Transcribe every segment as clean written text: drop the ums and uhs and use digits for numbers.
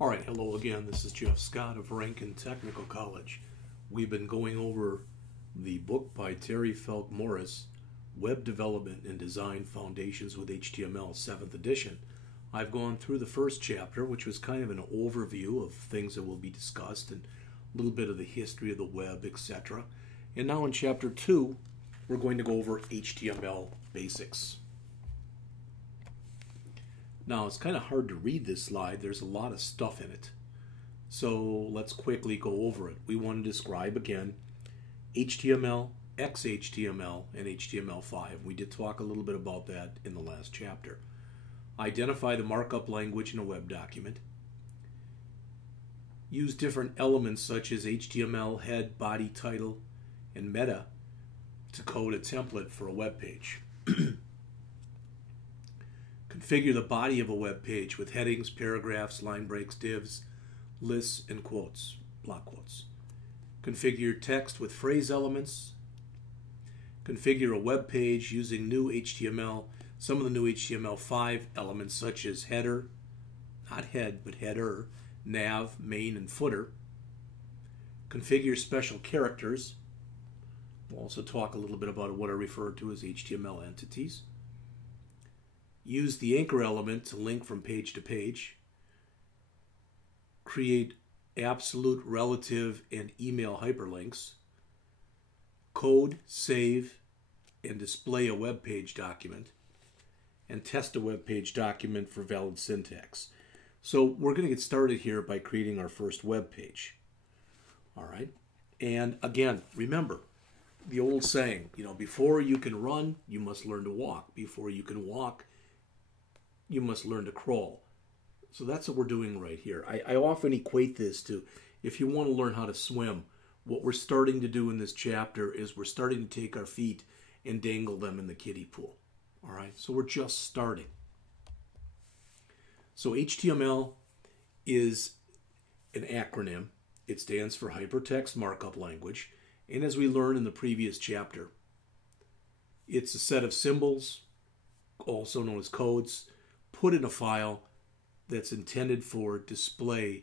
All right, hello again. This is Jeff Scott of Rankin Technical College. We've been going over the book by Terry Felk Morris, Web Development and Design Foundations with HTML, 7th edition. I've gone through the first chapter, which was kind of an overview of things that will be discussed and a little bit of the history of the web, etc. And now in Chapter 2, we're going to go over HTML basics. Now, it's kind of hard to read this slide. There's a lot of stuff in it. So let's quickly go over it. We want to describe, again, HTML, XHTML, and HTML5. We did talk a little bit about that in the last chapter. Identify the markup language in a web document. Use different elements such as HTML, head, body, title, and meta to code a template for a web page. Configure the body of a web page with headings, paragraphs, line breaks, divs, lists, and quotes, block quotes. Configure text with phrase elements. Configure a web page using new HTML, some of the new HTML5 elements such as header, not head, but header, nav, main, and footer. Configure special characters. We'll also talk a little bit about what are referred to as HTML entities. Use the anchor element to link from page to page. Create absolute, relative, and email hyperlinks. Code, save, and display a web page document. And test a web page document for valid syntax. So we're going to get started here by creating our first web page. All right. And again, remember the old saying, before you can run, you must learn to walk. Before you can walk, you must learn to crawl. So that's what we're doing right here. I often equate this to, if you want to learn how to swim, what we're starting to do in this chapter is we're starting to take our feet and dangle them in the kiddie pool. All right, so we're just starting. So HTML is an acronym. It stands for Hypertext Markup Language. And as we learned in the previous chapter, it's a set of symbols, also known as codes, put in a file that's intended for display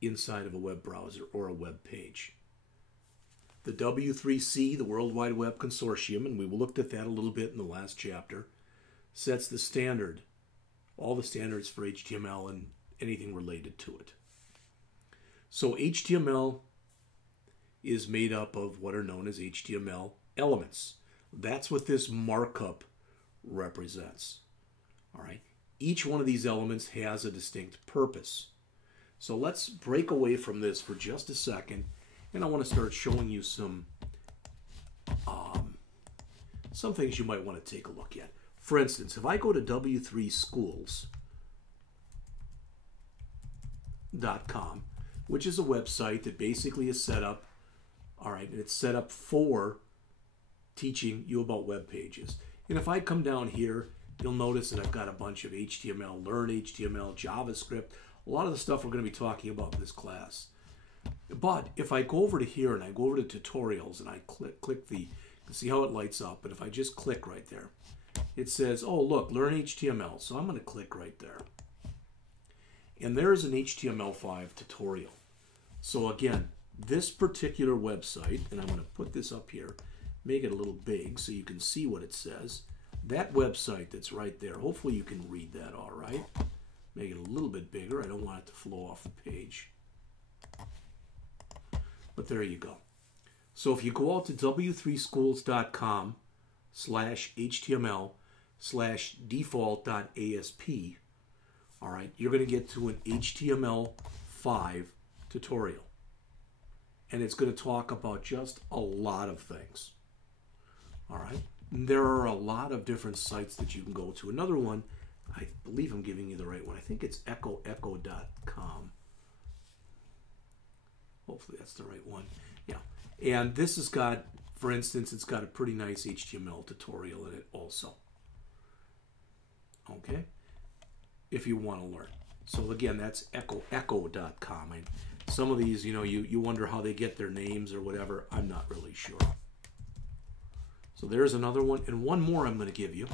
inside of a web browser or a web page. The W3C, the World Wide Web Consortium, and we looked at that a little bit in the last chapter, sets the standard, all the standards for HTML and anything related to it. So HTML is made up of what are known as HTML elements. That's what this markup represents. All right. Each one of these elements has a distinct purpose. So let's break away from this for just a second, and I want to start showing you some things you might want to take a look at. For instance, if I go to w3schools.com, which is a website that basically is set up, all right, and it's set up for teaching you about web pages. And if I come down here, you'll notice that I've got a bunch of HTML, Learn HTML, JavaScript, a lot of the stuff we're going to be talking about in this class. But if I go over to here and I go over to tutorials and I click the, you can see how it lights up, but if I just click right there, it says, oh, look, Learn HTML. So I'm going to click right there. And there's an HTML5 tutorial. So again, this particular website, and I'm going to put this up here, make it a little big so you can see what it says. That website that's right there, hopefully you can read that all right. Make it a little bit bigger. I don't want it to flow off the page. But there you go. So if you go out to w3schools.com/html/default.asp, all right, you're going to get to an HTML5 tutorial. And it's going to talk about just a lot of things. All right. There are a lot of different sites that you can go to. Another one, I believe I'm giving you the right one. I think it's echo.com. Hopefully that's the right one. Yeah. And this has got, for instance, it's got a pretty nice HTML tutorial in it also. Okay. If you want to learn. So again, that's echo.com. Some of these, you wonder how they get their names or whatever. I'm not really sure. So there's another one, and one more I'm going to give you,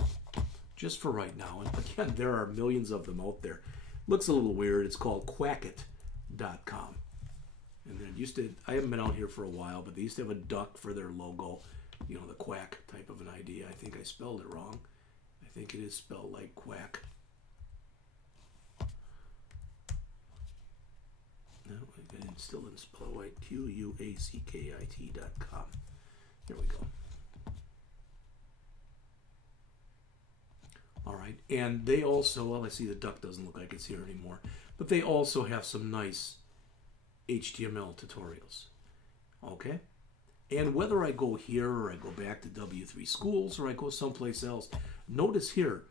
just for right now. And again, there are millions of them out there. Looks a little weird. It's called Quackit. duck.com. And then used to, I haven't been out here for a while, but they used to have a duck for their logo, you know, the quack type of an idea. I think I spelled it wrong. I think it is spelled like quack. No, I still didn't spell it right. QUACKIT.com. Here we go. All right, and they also, well, I see the duck doesn't look like it's here anymore, but they also have some nice HTML tutorials. Okay, and whether I go here or I go back to W3 Schools or I go someplace else, notice here,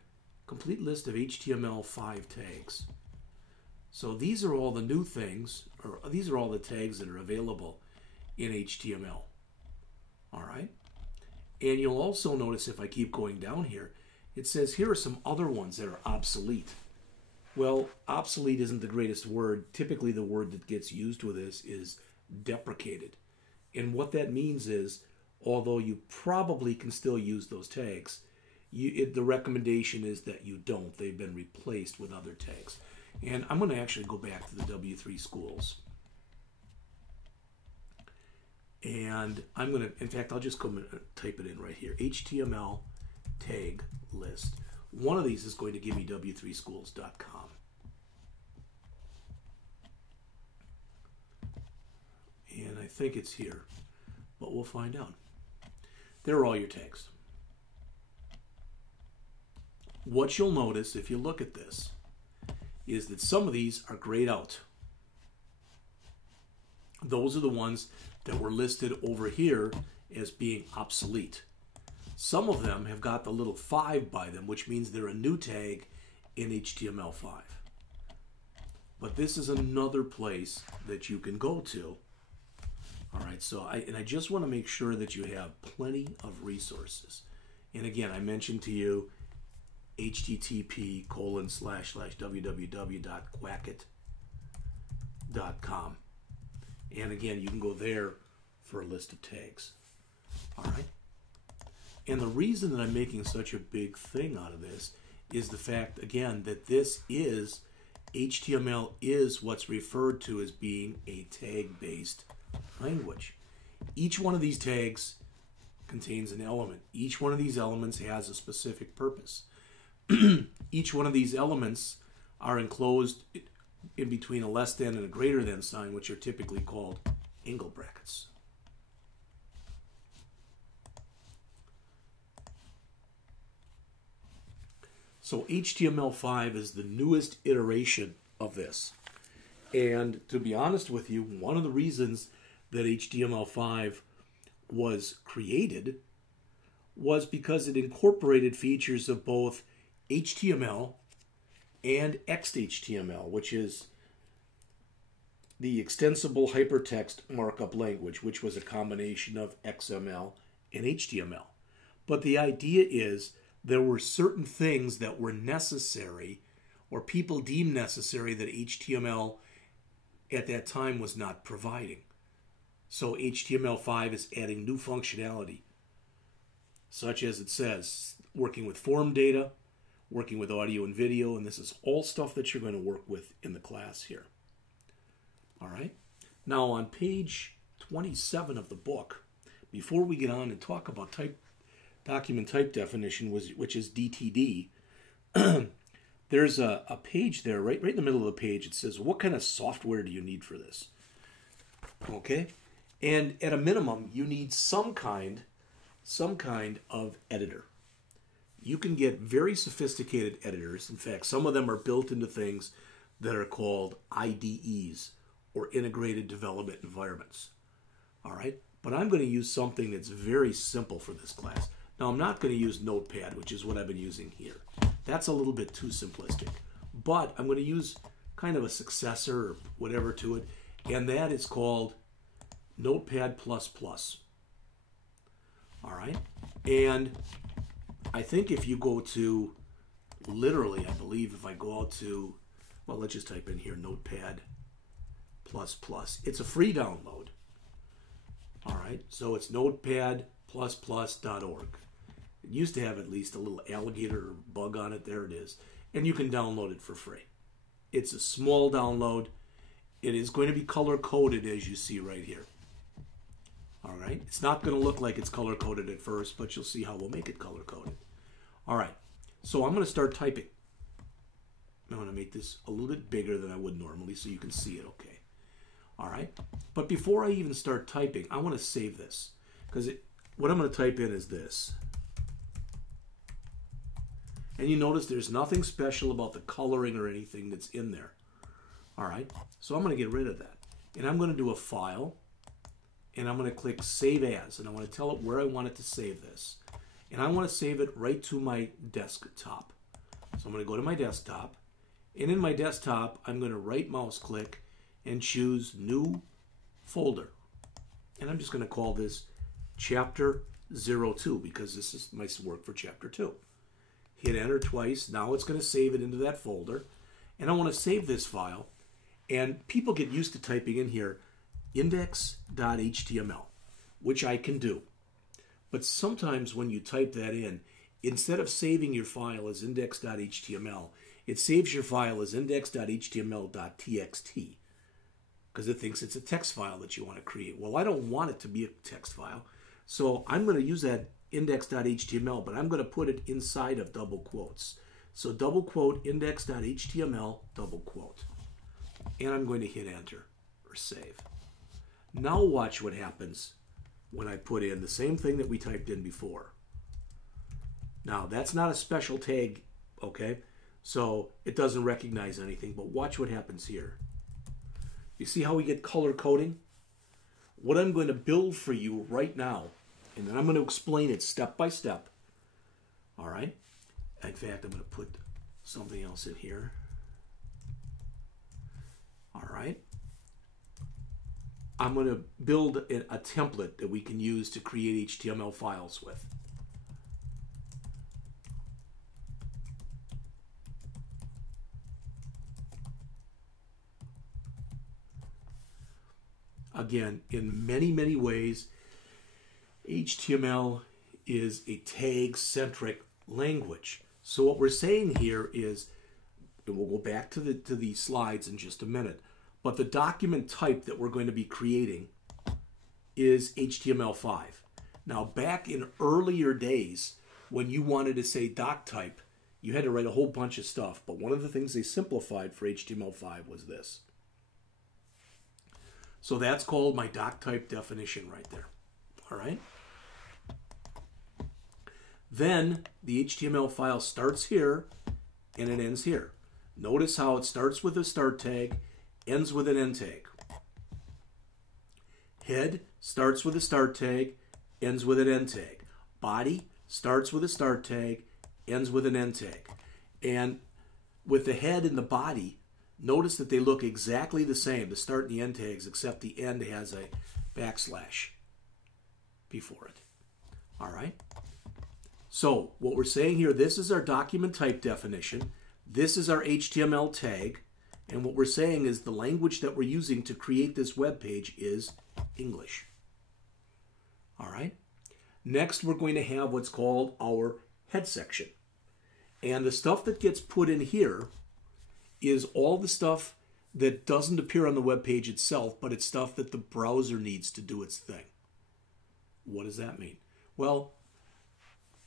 complete list of HTML5 tags. So these are all the new things, or these are all the tags that are available in HTML. All right, and you'll also notice if I keep going down here, it says here are some other ones that are obsolete. Well, obsolete isn't the greatest word. Typically the word that gets used with this is deprecated. And what that means is, although you probably can still use those tags, the recommendation is that you don't. They've been replaced with other tags. And I'm going to actually go back to the W3 Schools. And I'm going to, in fact, I'll just come and type it in right here. HTML tag list. One of these is going to give me w3schools.com. And I think it's here, but we'll find out. There are all your tags. What you'll notice if you look at this is that some of these are grayed out. Those are the ones that were listed over here as being obsolete. Some of them have got the little 5 by them, which means they're a new tag in HTML5. But this is another place that you can go to. All right, so I just want to make sure that you have plenty of resources. And again, I mentioned to you http://www.quackit.com. And again, you can go there for a list of tags. All right. And the reason that I'm making such a big thing out of this is the fact, again, that this is, HTML is what's referred to as being a tag-based language. Each one of these tags contains an element. Each one of these elements has a specific purpose. Each one of these elements are enclosed in between a less than and a greater than sign, which are typically called angle brackets. So HTML5 is the newest iteration of this. And to be honest with you, one of the reasons that HTML5 was created was because it incorporated features of both HTML and XHTML, which is the extensible hypertext markup language, which was a combination of XML and HTML. But the idea is there were certain things that were necessary, or people deemed necessary, that HTML at that time was not providing. So HTML5 is adding new functionality, such as it says, working with form data, working with audio and video, and this is all stuff that you're going to work with in the class here. All right. Now on page 27 of the book, before we get on and talk about document type definition, which is DTD, there's a page there, right in the middle of the page. It says, what kind of software do you need for this? Okay. And at a minimum, you need some kind of editor. You can get very sophisticated editors. In fact, some of them are built into things that are called IDEs, or Integrated Development Environments. All right? But I'm going to use something that's very simple for this class. Now, I'm not going to use Notepad, which is what I've been using here. That's a little bit too simplistic. But I'm going to use kind of a successor or whatever to it, and that is called Notepad++. All right? And I think if you go to, literally, I believe if I go out to, well, let's just type in here, Notepad++. It's a free download. All right? So it's notepad++.org. It used to have at least a little alligator or bug on it. There it is. And you can download it for free. It's a small download, it is going to be color-coded, as you see right here. All right, it's not going to look like it's color-coded at first, but you'll see how we'll make it color-coded. All right, so I'm going to start typing. I'm going to make this a little bit bigger than I would normally so you can see it okay. All right, but before I even start typing, I want to save this, because what I'm going to type in is this. And you notice there's nothing special about the coloring or anything that's in there. All right, so I'm going to get rid of that. And I'm going to do a file, and I'm going to click Save As, and I want to tell it where I want it to save this. And I want to save it right to my desktop. So I'm going to go to my desktop, and in my desktop, I'm going to right mouse click and choose New Folder. And I'm just going to call this Chapter02 because this is my work for Chapter 2. Hit Enter twice. Now it's going to save it into that folder. And I want to save this file. And people get used to typing in here index.html, which I can do. But sometimes when you type that in, instead of saving your file as index.html, it saves your file as index.html.txt because it thinks it's a text file that you want to create. Well, I don't want it to be a text file, so I'm going to use that index.html, but I'm going to put it inside of double quotes. So double quote index.html double quote. And I'm going to hit Enter or Save. Now watch what happens when I put in the same thing that we typed in before. Now that's not a special tag, okay? So it doesn't recognize anything, but watch what happens here. You see how we get color coding? What I'm going to build for you right now, and then I'm going to explain it step by step. All right? In fact, I'm going to put something else in here. All right? I'm going to build a template that we can use to create HTML files with. Again, in many, many ways, HTML is a tag-centric language. So what we're saying here is, and we'll go back to the slides in just a minute, but the document type that we're going to be creating is HTML5. Now, back in earlier days, when you wanted to say doc type, you had to write a whole bunch of stuff, but one of the things they simplified for HTML5 was this. So that's called my doc type definition right there. All right? Then the HTML file starts here and it ends here. Notice how it starts with a start tag, ends with an end tag. Head starts with a start tag, ends with an end tag. Body starts with a start tag, ends with an end tag. And with the head and the body, notice that they look exactly the same, the start and the end tags, except the end has a backslash before it. All right? So what we're saying here, this is our document type definition. This is our HTML tag. And what we're saying is the language that we're using to create this web page is English. All right? Next, we're going to have what's called our head section. And the stuff that gets put in here is all the stuff that doesn't appear on the web page itself, but it's stuff that the browser needs to do its thing. What does that mean? Well,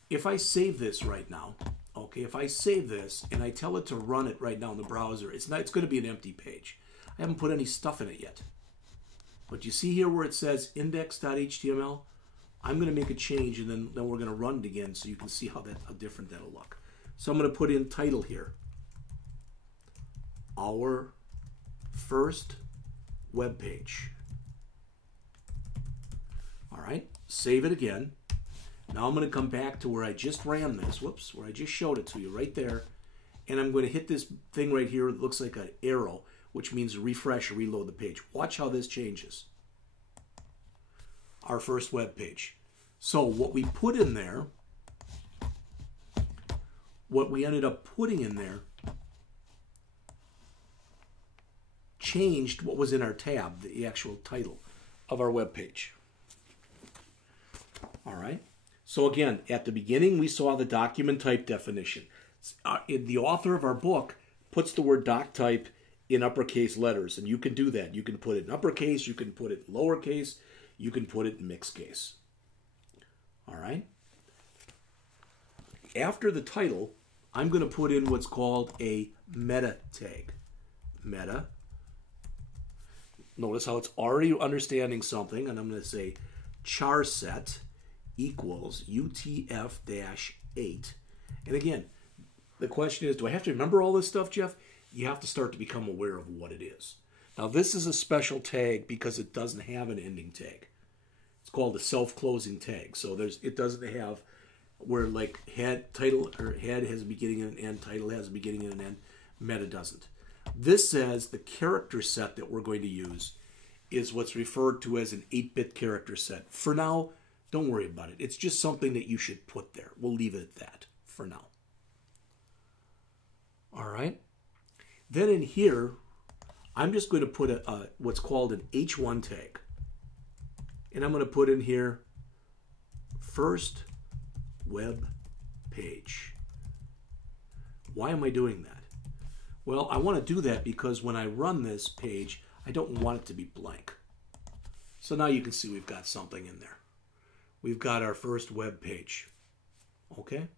if I save this right now, okay, if I save this and I tell it to run it right now in the browser, it's going to be an empty page. I haven't put any stuff in it yet. But you see here where it says index.html? I'm going to make a change and then we're going to run it again so you can see how different that'll look. So I'm going to put in title here. Our first web page. All right, save it again. Now I'm going to come back to where I just ran this, where I just showed it to you right there. And I'm going to hit this thing right here that looks like an arrow, which means refresh or reload the page. Watch how this changes. Our first web page. So what we put in there, what we ended up putting in there, changed what was in our tab, the actual title of our web page. All right. So again, at the beginning, we saw the document type definition. The author of our book puts the word doc type in uppercase letters, and you can do that. You can put it in uppercase, you can put it in lowercase, you can put it in mixed case. All right? After the title, I'm going to put in what's called a meta tag. Meta. Notice how it's already understanding something, and I'm going to say char set equals UTF-8. And again, the question is, do I have to remember all this stuff, Jeff? You have to start to become aware of what it is. Now, this is a special tag because it doesn't have an ending tag. It's called a self-closing tag. So it doesn't have where like title or head has a beginning and an end, title has a beginning and an end, meta doesn't. This says the character set that we're going to use is what's referred to as an 8-bit character set. For now, don't worry about it. It's just something that you should put there. We'll leave it at that for now. All right. Then in here, I'm just going to put what's called an H1 tag. And I'm going to put in here first web page. Why am I doing that? Well, I want to do that because when I run this page, I don't want it to be blank. So now you can see we've got something in there. We've got our first web page. Okay?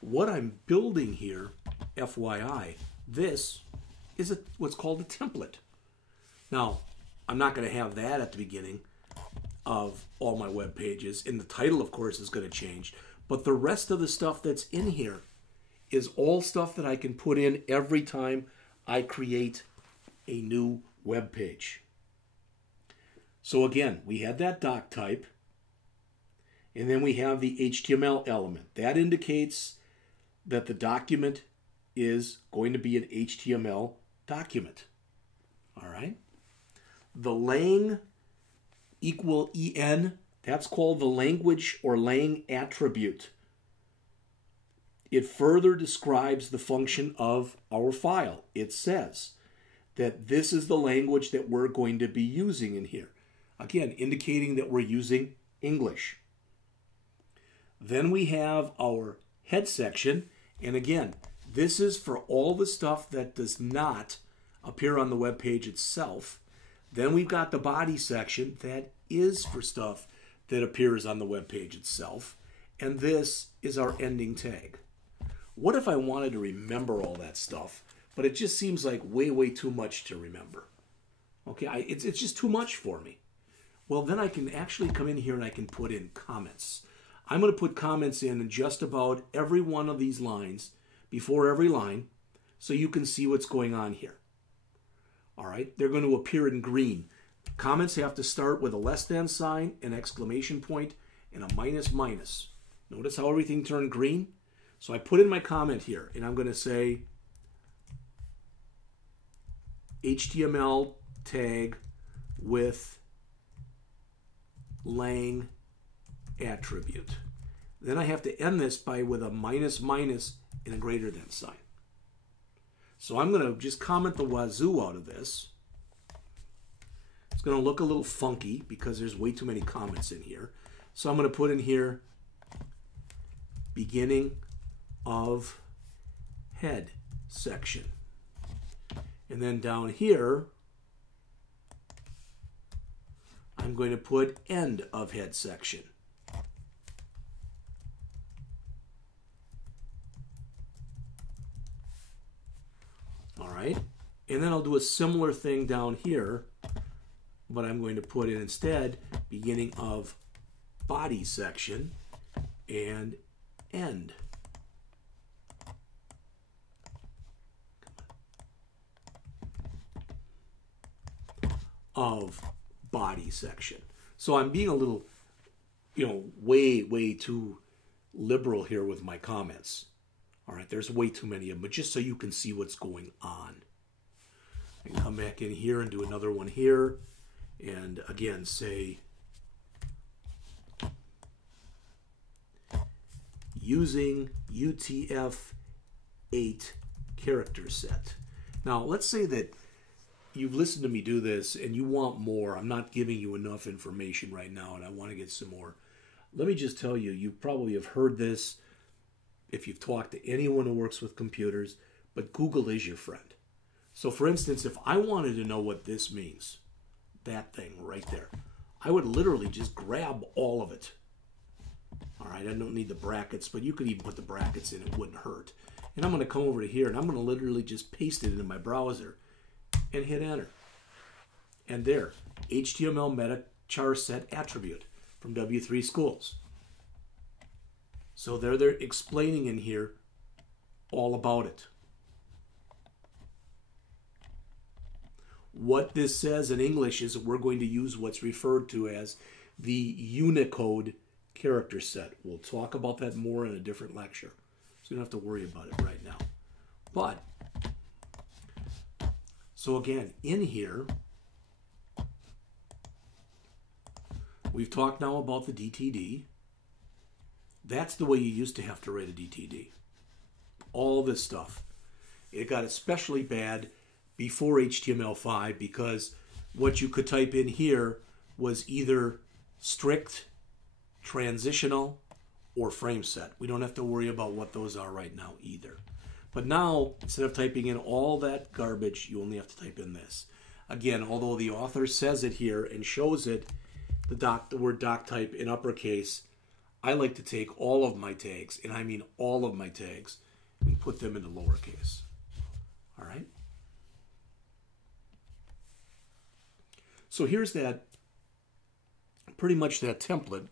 What I'm building here, FYI, this is what's called a template. Now, I'm not going to have that at the beginning of all my web pages, and the title, of course, is going to change. But the rest of the stuff that's in here is all stuff that I can put in every time I create a new web page. So again, we had that doc type, and then we have the HTML element. That indicates that the document is going to be an HTML document. All right? The lang equal en, that's called the language or lang attribute. It further describes the function of our file. It says that this is the language that we're going to be using in here. Again, indicating that we're using English. Then we have our head section, and again, this is for all the stuff that does not appear on the web page itself. Then we've got the body section that is for stuff that appears on the web page itself. And this is our ending tag. What if I wanted to remember all that stuff, but it just seems like way too much to remember? Okay, it's just too much for me. Well, then I can actually come in here and I can put in comments. I'm going to put comments in just about every one of these lines, before every line, so you can see what's going on here. All right, they're going to appear in green. Comments have to start with a less than sign, an exclamation point, and a minus minus. Notice how everything turned green? So I put in my comment here, and I'm going to say HTML tag with lang attribute. Then I have to end this with a minus minus and a greater than sign. So I'm going to just comment the wazoo out of this. It's going to look a little funky because there's way too many comments in here. So I'm going to put in here beginning of head section. And then down here, I'm going to put end of head section. All right, and then I'll do a similar thing down here, but I'm going to put in instead beginning of body section and end. Of body section. So I'm being a little, way too liberal here with my comments. All right, there's way too many of them, but just so you can see what's going on. I can come back in here and do another one here, and again say using UTF-8 character set. Now, let's say that you've listened to me do this and you want more. I'm not giving you enough information right now, and I want to get some more. Let me just tell you, you probably have heard this if you've talked to anyone who works with computers, but Google is your friend. So for instance, if I wanted to know what this means, that thing right there, I would literally just grab all of it. All right, I don't need the brackets, but you could even put the brackets in, it wouldn't hurt. And I'm going to come over to here, and I'm going to literally just paste it into my browser and hit enter. And there, HTML meta char set attribute from W3 Schools. So they're explaining in here all about it. What this says in English is that we're going to use what's referred to as the Unicode character set. We'll talk about that more in a different lecture, so you don't have to worry about it right now. But, so again, in here, we've talked now about the DTD. That's the way you used to have to write a DTD. All this stuff. It got especially bad before HTML5 because what you could type in here was either strict, transitional, or frame set. We don't have to worry about what those are right now either. But now, instead of typing in all that garbage, you only have to type in this. Again, although the author says it here and shows it, the word doc type in uppercase, I like to take all of my tags, and I mean all of my tags, and put them into lowercase. All right? So here's that, pretty much that template.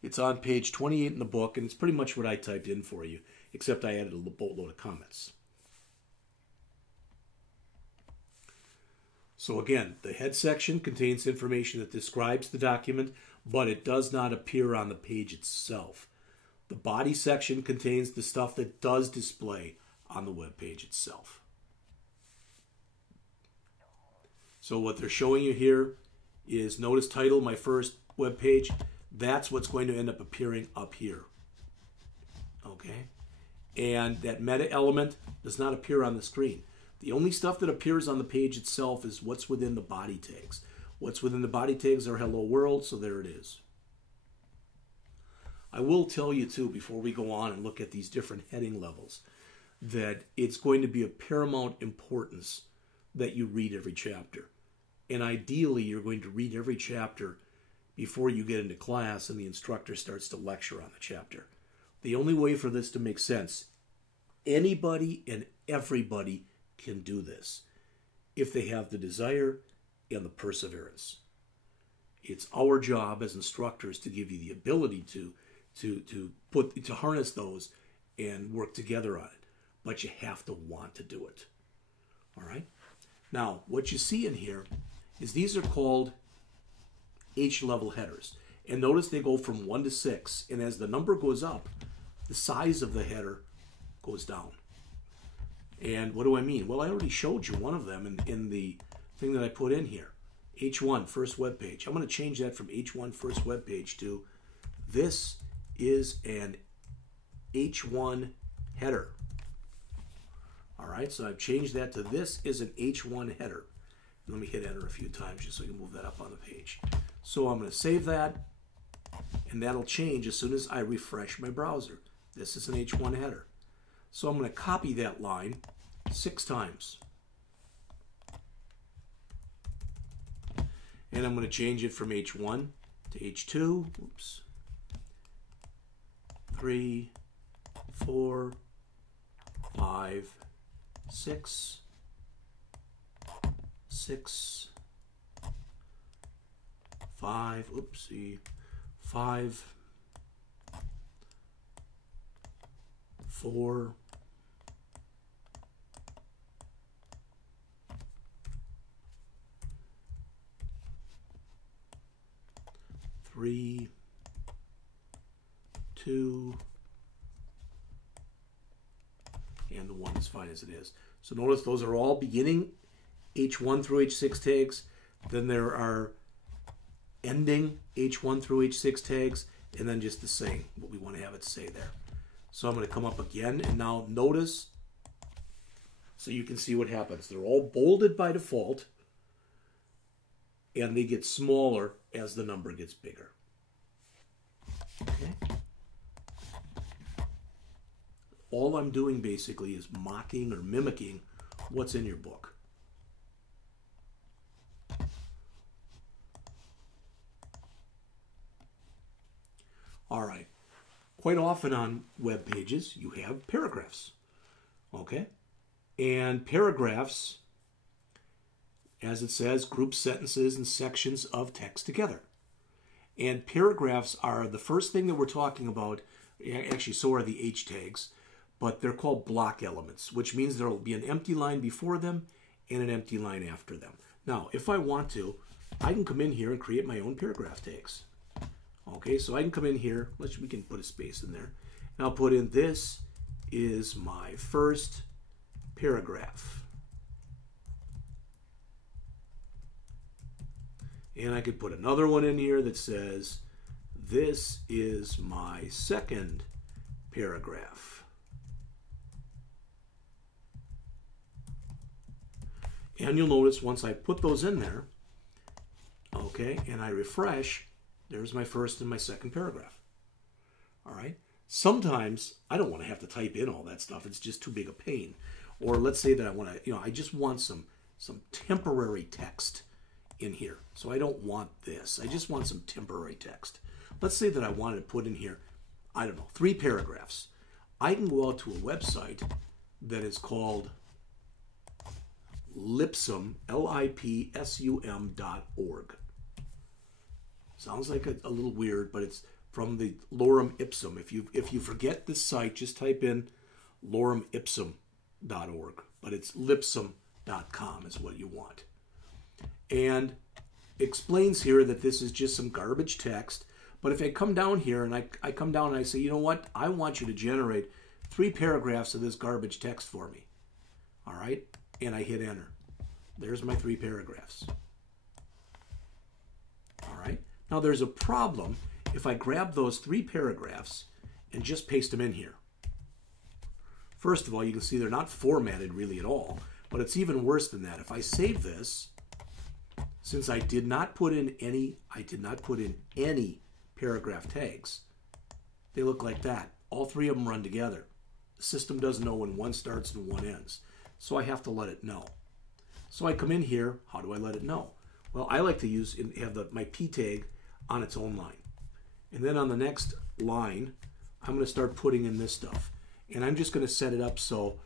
It's on page 28 in the book, and it's pretty much what I typed in for you, except I added a boatload of comments. So again, the head section contains information that describes the document, but it does not appear on the page itself. The body section contains the stuff that does display on the web page itself. So what they're showing you here is, notice title, my first web page. That's what's going to end up appearing up here. Okay? And that meta element does not appear on the screen. The only stuff that appears on the page itself is what's within the body tags. What's within the body tags are hello world, so there it is. I will tell you too, before we go on and look at these different heading levels, that it's going to be of paramount importance that you read every chapter. And ideally, you're going to read every chapter before you get into class and the instructor starts to lecture on the chapter. The only way for this to make sense, anybody and everybody can do this if they have the desire and the perseverance. It's our job as instructors to give you the ability to harness those and work together on it, but you have to want to do it. All right? Now, what you see in here is these are called H-level headers. And notice they go from 1 to 6, and as the number goes up, the size of the header goes down. And what do I mean? Well, I already showed you one of them in the thing that I put in here. H1, first web page. I'm going to change that from H1, first web page, to this is an H1 header. All right, so I've changed that to this is an H1 header. Let me hit enter a few times just so you can move that up on the page. So I'm going to save that, and that'll change as soon as I refresh my browser. This is an H1 header. So I'm going to copy that line 6 times. And I'm going to change it from H1 to H2. Oops. 3, 4, 5, 6, 6, 5, oopsie, 5, 4, 3, 2, and the 1 is fine as it is. So notice those are all beginning H1 through H6 tags. Then there are ending H1 through H6 tags, and then just the same, what we want to have it say there. So I'm going to come up again, and now notice, so you can see what happens. They're all bolded by default, and they get smaller as the number gets bigger. Okay? All I'm doing basically is mocking or mimicking what's in your book. All right. Quite often on web pages, you have paragraphs. Okay? And paragraphs, as it says, group sentences and sections of text together. And paragraphs are the first thing that we're talking about. Actually, so are the H tags, but they're called block elements, which means there will be an empty line before them and an empty line after them. Now, if I want to, I can come in here and create my own paragraph tags. Okay, so I can come in here, we can put a space in there, and I'll put in, this is my first paragraph. And I could put another one in here that says, this is my second paragraph. And you'll notice once I put those in there, okay, and I refresh, there's my first and my second paragraph. All right. Sometimes I don't want to have to type in all that stuff. It's just too big a pain. Or let's say that I want to, I just want some temporary text in here. So I don't want this. I just want some temporary text. Let's say that I wanted to put in here, I don't know, 3 paragraphs. I can go out to a website that is called Lipsum, lipsum.org. Sounds like a little weird, but it's from the lorem ipsum. If you forget this site, just type in loremipsum.org, but it's lipsum.com is what you want. And explains here that this is just some garbage text. But if I come down here and I come down and I say, you know what? I want you to generate 3 paragraphs of this garbage text for me. All right? And I hit enter. There's my 3 paragraphs. All right? Now there's a problem if I grab those 3 paragraphs and just paste them in here. First of all, you can see they're not formatted really at all, but it's even worse than that. If I save this, since I did not put in any paragraph tags, they look like that. All 3 of them run together. The system doesn't know when one starts and one ends, so I have to let it know. So I come in here. How do I let it know? Well, I like to have my P tag on its own line. And then on the next line, I'm going to start putting in this stuff. And I'm just going to set it up so,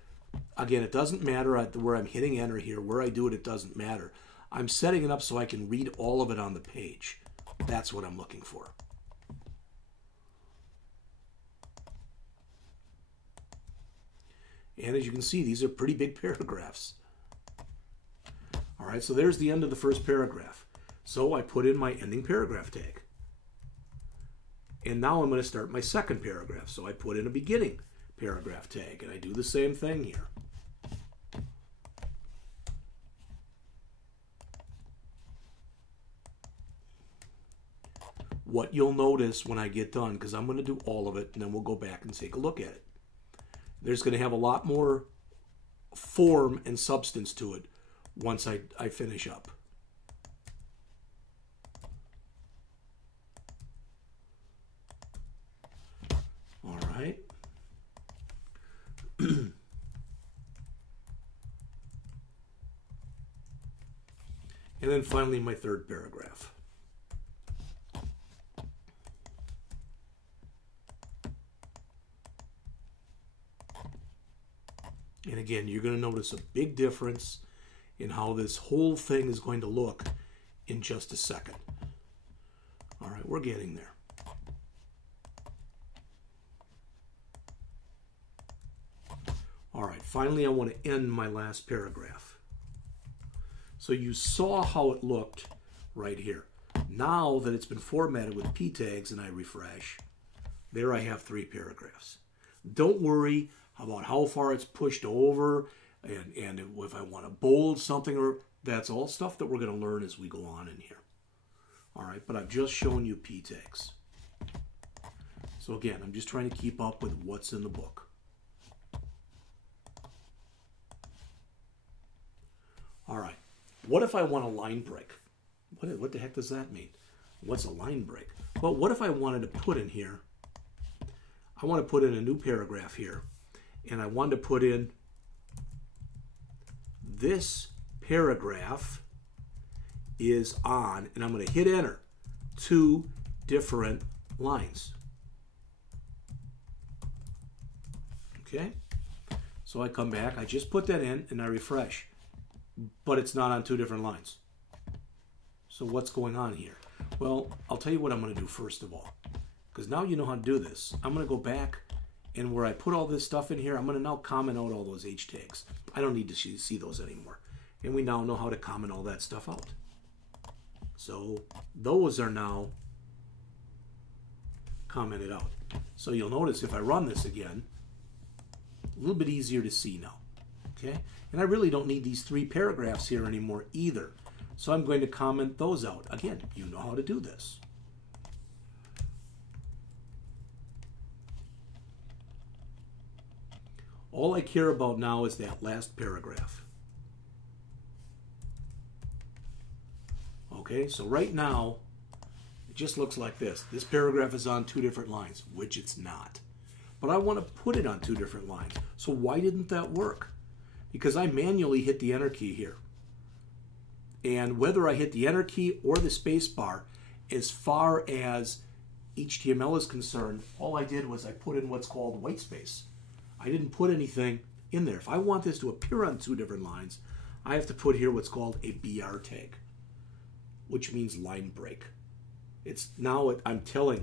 again, it doesn't matter where I'm hitting enter here. Where I do it, it doesn't matter. I'm setting it up so I can read all of it on the page. That's what I'm looking for. And as you can see, these are pretty big paragraphs. All right, so there's the end of the first paragraph. So I put in my ending paragraph tag. And now I'm going to start my second paragraph. So I put in a beginning paragraph tag, and I do the same thing here. What you'll notice when I get done, because I'm going to do all of it, and then we'll go back and take a look at it. There's going to have a lot more form and substance to it once I finish up. All right. And then finally my third paragraph. And again, you're going to notice a big difference in how this whole thing is going to look in just a second. All right, we're getting there. All right, finally I want to end my last paragraph. So you saw how it looked right here. Now that it's been formatted with P tags and I refresh, there I have 3 paragraphs. Don't worry about how far it's pushed over and if I want to bold something, or that's all stuff that we're going to learn as we go on in here. All right, but I've just shown you P tags. So again, I'm just trying to keep up with what's in the book. All right, what if I want a line break? What the heck does that mean? What's a line break? Well, what if I wanted to put in here, I want to put in a new paragraph here, and I wanted to put in this paragraph is on, and I'm going to hit enter, 2 different lines. Okay? So I come back, I just put that in, and I refresh. But it's not on two different lines. So what's going on here? Well, I'll tell you what I'm going to do first of all. Because now you know how to do this. I'm going to go back, and where I put all this stuff in here, I'm going to now comment out all those H tags. I don't need to see those anymore. And we now know how to comment all that stuff out. So those are now commented out. So you'll notice if I run this again, a little bit easier to see now. Okay? And I really don't need these 3 paragraphs here anymore either. So I'm going to comment those out. Again, you know how to do this. All I care about now is that last paragraph. Okay, so right now, it just looks like this. This paragraph is on 2 different lines, which it's not. But I want to put it on 2 different lines. So why didn't that work? Because I manually hit the enter key here. And whether I hit the enter key or the space bar, as far as HTML is concerned, all I did was I put in what's called white space. I didn't put anything in there. If I want this to appear on 2 different lines, I have to put here what's called a BR tag, which means line break. It's now I'm telling,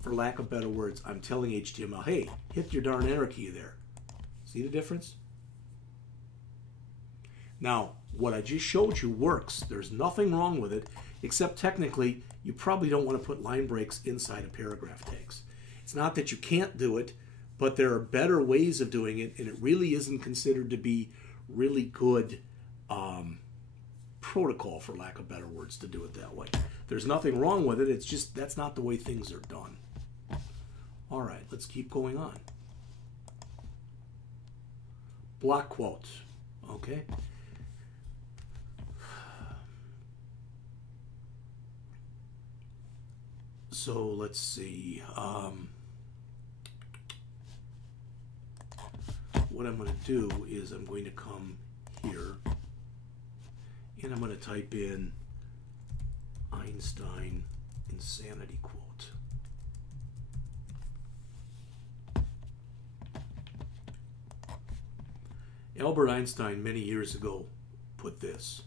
for lack of better words, I'm telling HTML, hey, hit your darn enter key there. See the difference? Now, what I just showed you works. There's nothing wrong with it, except technically, you probably don't want to put line breaks inside of paragraph tags. It's not that you can't do it, but there are better ways of doing it, and it really isn't considered to be really good protocol, for lack of better words, to do it that way. There's nothing wrong with it. It's just that's not the way things are done. All right, let's keep going on. Block quotes. Okay. So let's see. What I'm going to do is I'm going to come here and I'm going to type in Einstein Insanity quote. Albert Einstein many years ago put this.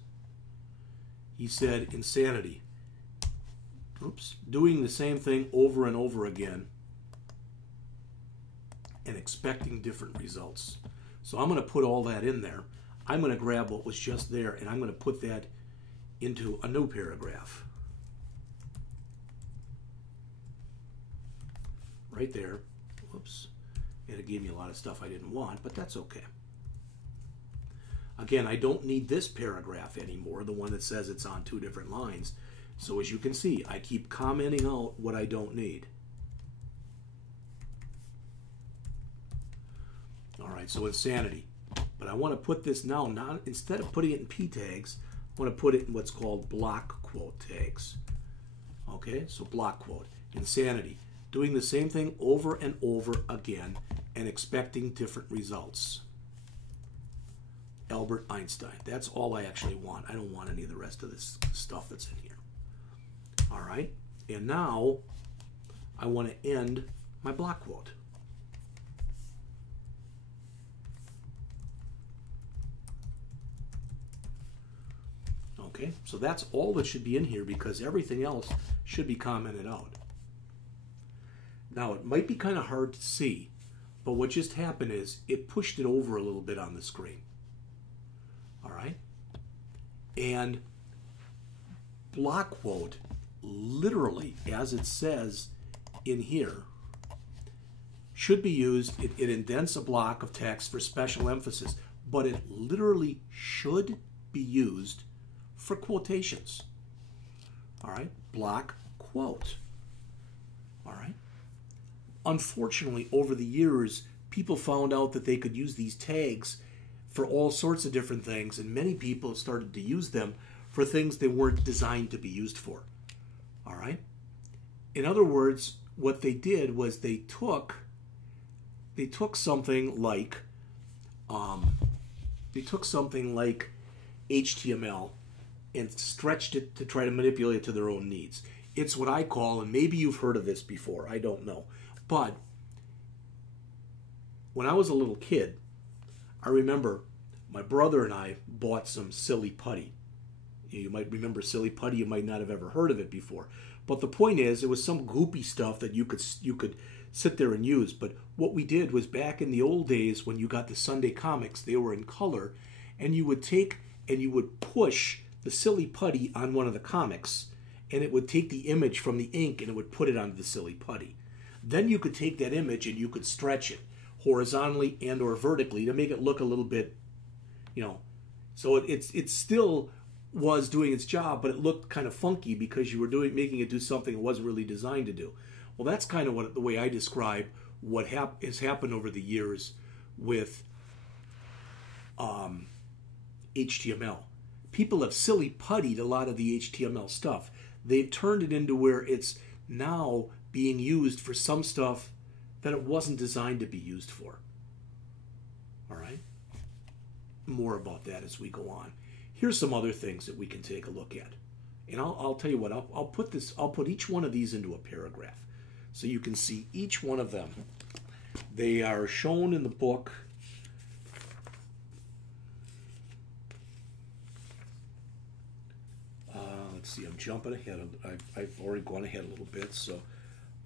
He said, insanity, doing the same thing over and over again and expecting different results. So I'm going to put all that in there. I'm going to grab what was just there and I'm going to put that into a new paragraph. Right there. Whoops. And it gave me a lot of stuff I didn't want, but that's okay. Again, I don't need this paragraph anymore, the one that says it's on 2 different lines. So as you can see, I keep commenting out what I don't need. All right, so insanity. But I want to put this now, not instead of putting it in P tags, I want to put it in what's called block quote tags. Okay, so block quote. Insanity. Doing the same thing over and over again and expecting different results. Albert Einstein. That's all I actually want. I don't want any of the rest of this stuff that's in here. All right, and now I want to end my block quote. Okay, so that's all that should be in here because everything else should be commented out. Now, it might be kind of hard to see, but what just happened is it pushed it over a little bit on the screen. All right? And block quote, literally, as it says in here, should be used, it indents a block of text for special emphasis, but it literally should be used for quotations. All right? Block quote. All right? Unfortunately, over the years, people found out that they could use these tags for all sorts of different things, and many people started to use them for things they weren't designed to be used for. All right? In other words, what they did was they took something like HTML and stretched it to try to manipulate it to their own needs. It's what I call, and maybe you've heard of this before, I don't know, but when I was a little kid, I remember my brother and I bought some silly putty. You might remember silly putty. You might not have ever heard of it before. But the point is, it was some goopy stuff that you could sit there and use. But what we did was, back in the old days when you got the Sunday comics, they were in color, and you would take and you would push the silly putty on one of the comics, and it would take the image from the ink and it would put it onto the silly putty. Then you could take that image and you could stretch it horizontally and or vertically to make it look a little bit, so it still was doing its job, but it looked kind of funky because you were making it do something it wasn't really designed to do. Well, that's kind of the way I describe what has happened over the years with HTML. People have silly puttied a lot of the HTML stuff. They've turned it into where it's now being used for some stuff that it wasn't designed to be used for. All right? More about that as we go on. Here's some other things that we can take a look at. And I'll tell you what, I'll put each one of these into a paragraph so you can see each one of them. They are shown in the book. Let's see, I'm jumping ahead. I've already gone ahead a little bit, so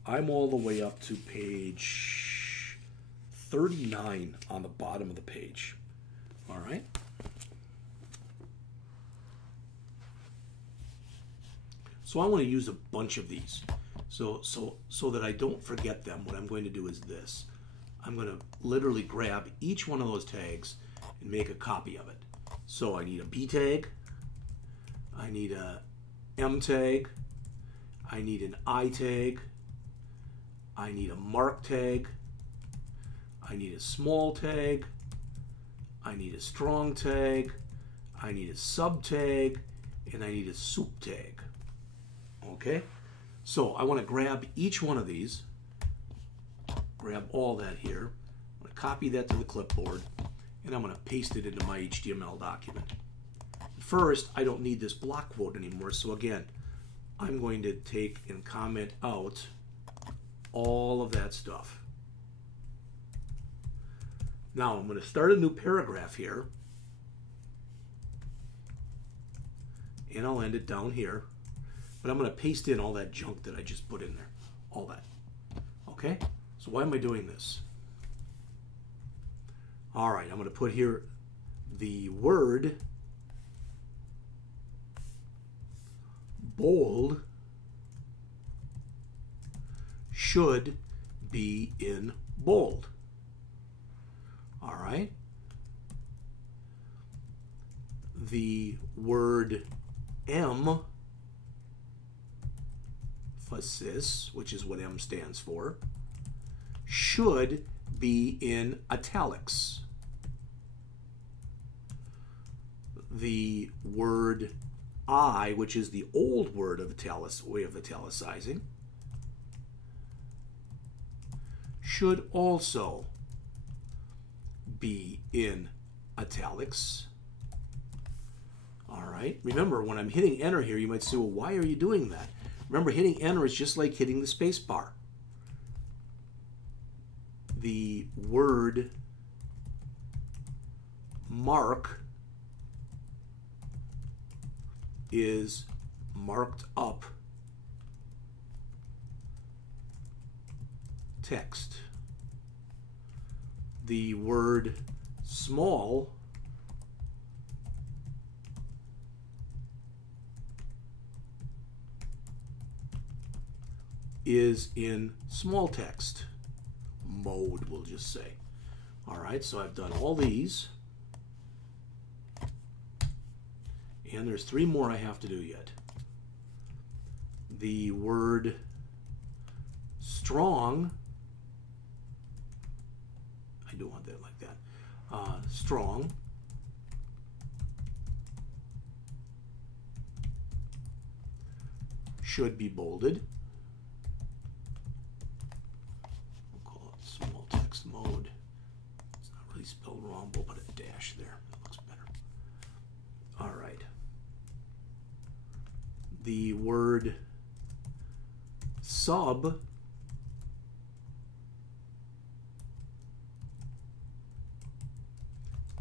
I'm all the way up to page 39 on the bottom of the page. All right. So I want to use a bunch of these. So that I don't forget them, what I'm going to do is this. I'm going to literally grab each one of those tags and make a copy of it. So I need a B tag. I need a M tag. I need an I tag. I need a mark tag. I need a small tag. I need a strong tag. I need a sub tag. And I need a soup tag. Okay? So I want to grab each one of these. Grab all that here. I'm going to copy that to the clipboard. And I'm going to paste it into my HTML document. First, I don't need this block quote anymore. So again, I'm going to take and comment out all of that stuff. Now I'm going to start a new paragraph here. And I'll end it down here. But I'm going to paste in all that junk that I just put in there. All that. Okay? So why am I doing this? All right, I'm going to put here the word bold should be in bold. All right. The word emphasis, which is what M stands for, should be in italics. The word I, which is the old word of way of italicizing, should also be in italics. All right. Remember, when I'm hitting enter here, you might say, well, why are you doing that? Remember, hitting enter is just like hitting the space bar. The word mark is marked up text. The word small is in small text mode, we'll just say. All right, so I've done all these. And there's 3 more I have to do yet. The word strong, I do want that like that, strong should be bolded. We'll call it small text mode. It's not really spelled wrong, we'll put a dash there. That looks better. All right. The word sub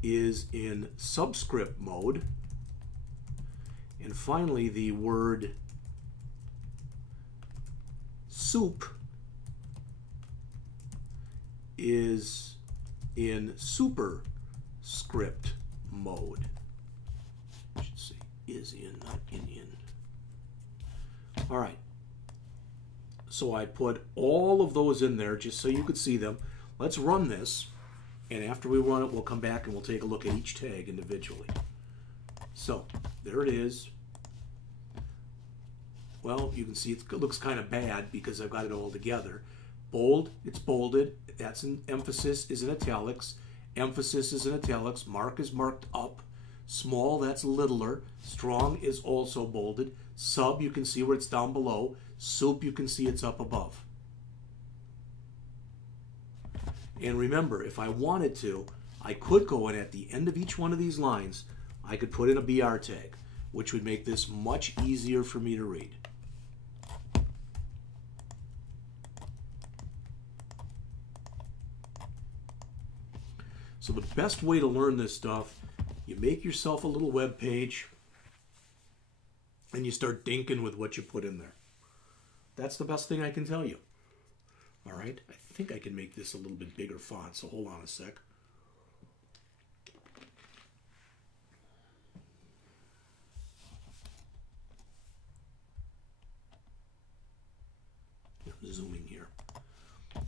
is in subscript mode. And finally, the word soup is in superscript mode. I should say is in, not in. All right. So I put all of those in there just so you could see them. Let's run this, and after we run it, we'll come back and we'll take a look at each tag individually. So there it is. Well, you can see it looks kind of bad because I've got it all together. Bold, it's bolded. That's an emphasis is in italics. Emphasis is in italics. Mark is marked up. Small, that's littler. Strong is also bolded. Sub, you can see where it's down below. Soup, you can see it's up above. And remember, if I wanted to, I could go in at the end of each one of these lines, I could put in a BR tag, which would make this much easier for me to read. So the best way to learn this stuff, you make yourself a little web page and you start dinking with what you put in there. That's the best thing I can tell you. All right, I think I can make this a little bit bigger font, so hold on a sec. Zooming here.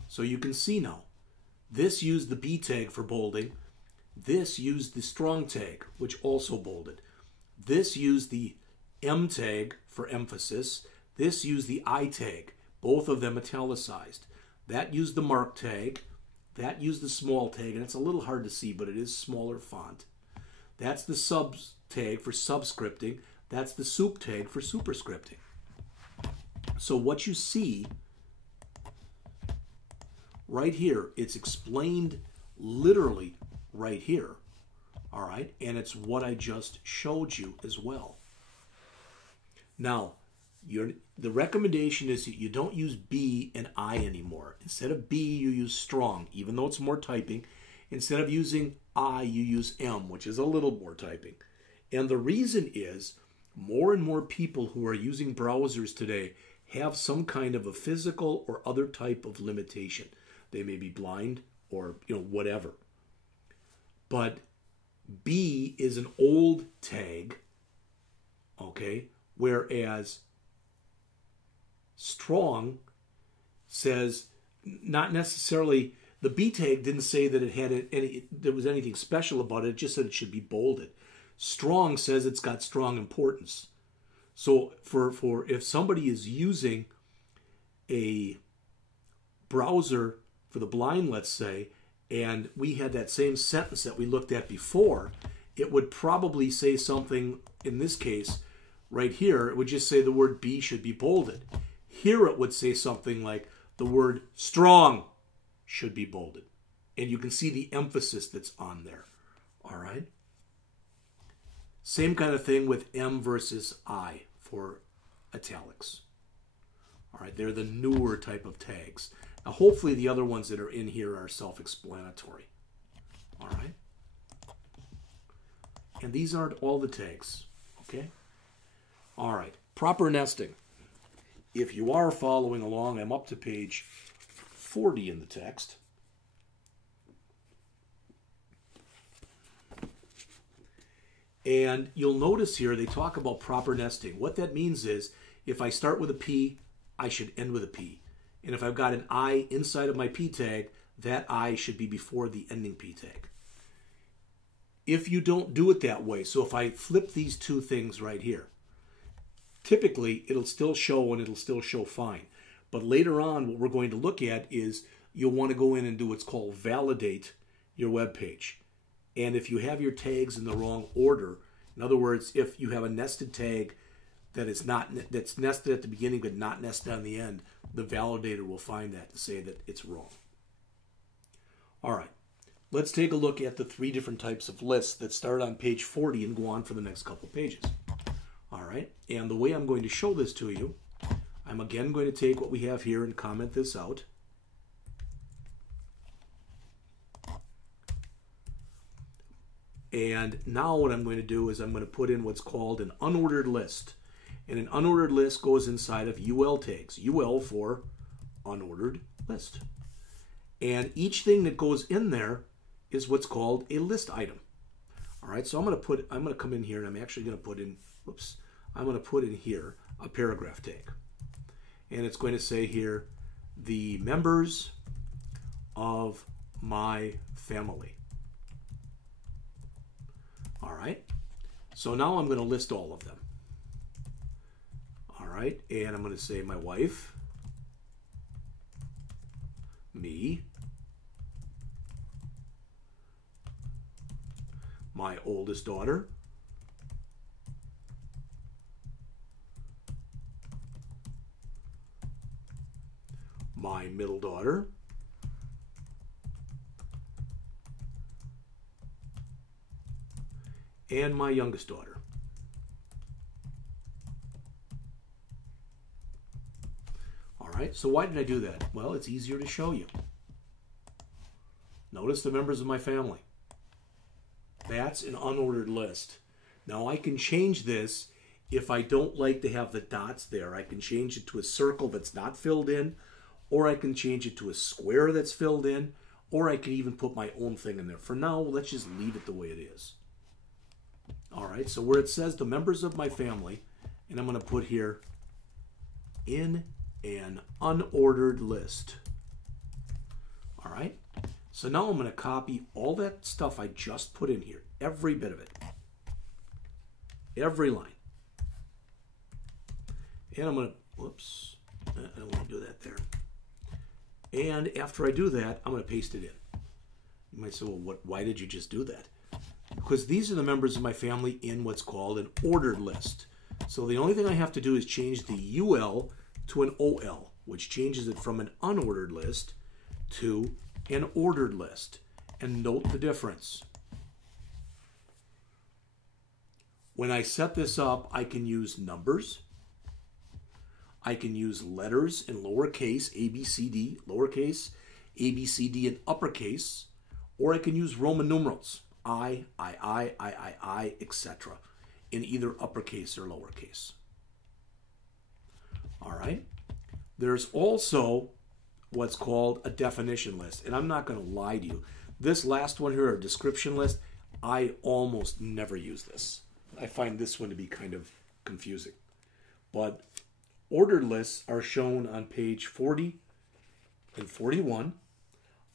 So you can see now, this used the B tag for bolding. This used the strong tag, which also bolded. This used the M tag for emphasis. This used the I tag, both of them italicized. That used the mark tag. That used the small tag, and it's a little hard to see, but it is smaller font. That's the subs tag for subscripting. That's the soup tag for superscripting. So what you see right here, it's explained literally right here, all right? And it's what I just showed you as well. Now, the recommendation is that you don't use B and I anymore. Instead of B, you use strong, even though it's more typing. Instead of using I, you use M, which is a little more typing. And the reason is more and more people who are using browsers today have some kind of a physical or other type of limitation. They may be blind or whatever. But B is an old tag, okay? Whereas strong says not necessarily, the B tag didn't say that it had there was anything special about it. It just said it should be bolded. Strong says it's got strong importance. So for if somebody is using a browser for the blind, let's say, and we had that same sentence that we looked at before, it would probably say something, in this case, right here, it would just say the word B should be bolded. Here it would say something like the word strong should be bolded. And you can see the emphasis that's on there. All right? Same kind of thing with M versus I for italics. All right, they're the newer type of tags. Now, hopefully the other ones that are in here are self-explanatory. All right? And these aren't all the tags, okay? All right, proper nesting. If you are following along, I'm up to page 40 in the text. And you'll notice here they talk about proper nesting. What that means is if I start with a P, I should end with a P. And if I've got an I inside of my P tag, that I should be before the ending P tag. If you don't do it that way, so if I flip these two things right here, typically it'll still show and it'll still show fine. But later on, what we're going to look at is you'll want to go in and do what's called validate your web page. And if you have your tags in the wrong order, in other words, if you have a nested tag that's nested at the beginning but not nested on the end, the validator will find that to say that it's wrong. All right, let's take a look at the three different types of lists that start on page 40 and go on for the next couple pages. All right, and the way I'm going to show this to you, I'm again going to take what we have here and comment this out. And now what I'm going to do is I'm going to put in what's called an unordered list. And an unordered list goes inside of UL tags. UL for unordered list. And each thing that goes in there is what's called a list item. All right, so I'm going to come in here and I'm actually going to put in, I'm going to put in here a paragraph tag. And it's going to say here, the members of my family. All right, so now I'm going to list all of them. All right, and I'm going to say my wife, me, my oldest daughter, my middle daughter, and my youngest daughter. All right, so why did I do that? Well, it's easier to show you. Notice the members of my family. That's an unordered list. Now I can change this if I don't like to have the dots there. I can change it to a circle that's not filled in, or I can change it to a square that's filled in, or I can even put my own thing in there. For now, let's just leave it the way it is. All right, so where it says the members of my family, and I'm going to put here in an unordered list. All right, so now I'm going to copy all that stuff I just put in here, every bit of it, every line. And I'm going to, whoops, I don't want to do that there. And after I do that, I'm going to paste it in. You might say, well, why did you just do that? Because these are the members of my family in what's called an ordered list. So the only thing I have to do is change the UL to an OL, which changes it from an unordered list to an ordered list. And note the difference. When I set this up, I can use numbers. I can use letters in lowercase, A, B, C, D, lowercase, A, B, C, D in uppercase, or I can use Roman numerals. I, etc. in either uppercase or lowercase. All right. There's also what's called a definition list. And I'm not going to lie to you. This last one here, a description list, I almost never use this. I find this one to be kind of confusing. But ordered lists are shown on page 40 and 41,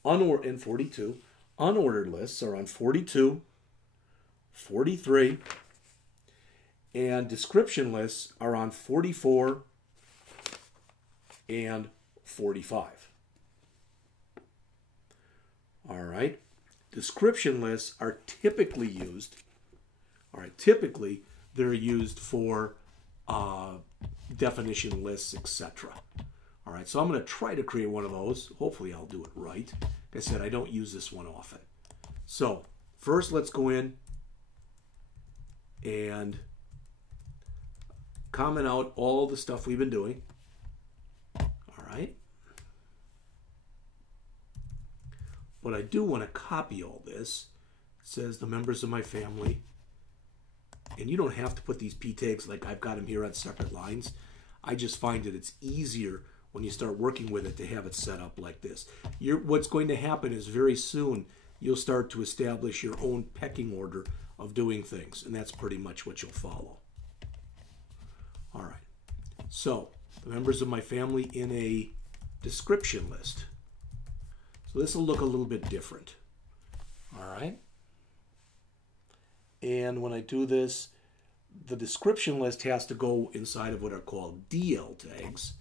and 42. Unordered lists are on 42, 43, and description lists are on 44 and 45. All right. Description lists are typically used, typically they're used for definition lists, etc. All right, so I'm going to try to create one of those. Hopefully I'll do it right. Like I said, I don't use this one often. So first let's go in and comment out all the stuff we've been doing. All right. But I do want to copy all this. It says the members of my family. And you don't have to put these P tags like I've got them here on separate lines. I just find that it's easier when you start working with it to have it set up like this. What's going to happen is very soon you'll start to establish your own pecking order of doing things, and that's pretty much what you'll follow. All right, so the members of my family in a description list. So this will look a little bit different. All right, and when I do this, the description list has to go inside of what are called DL tags.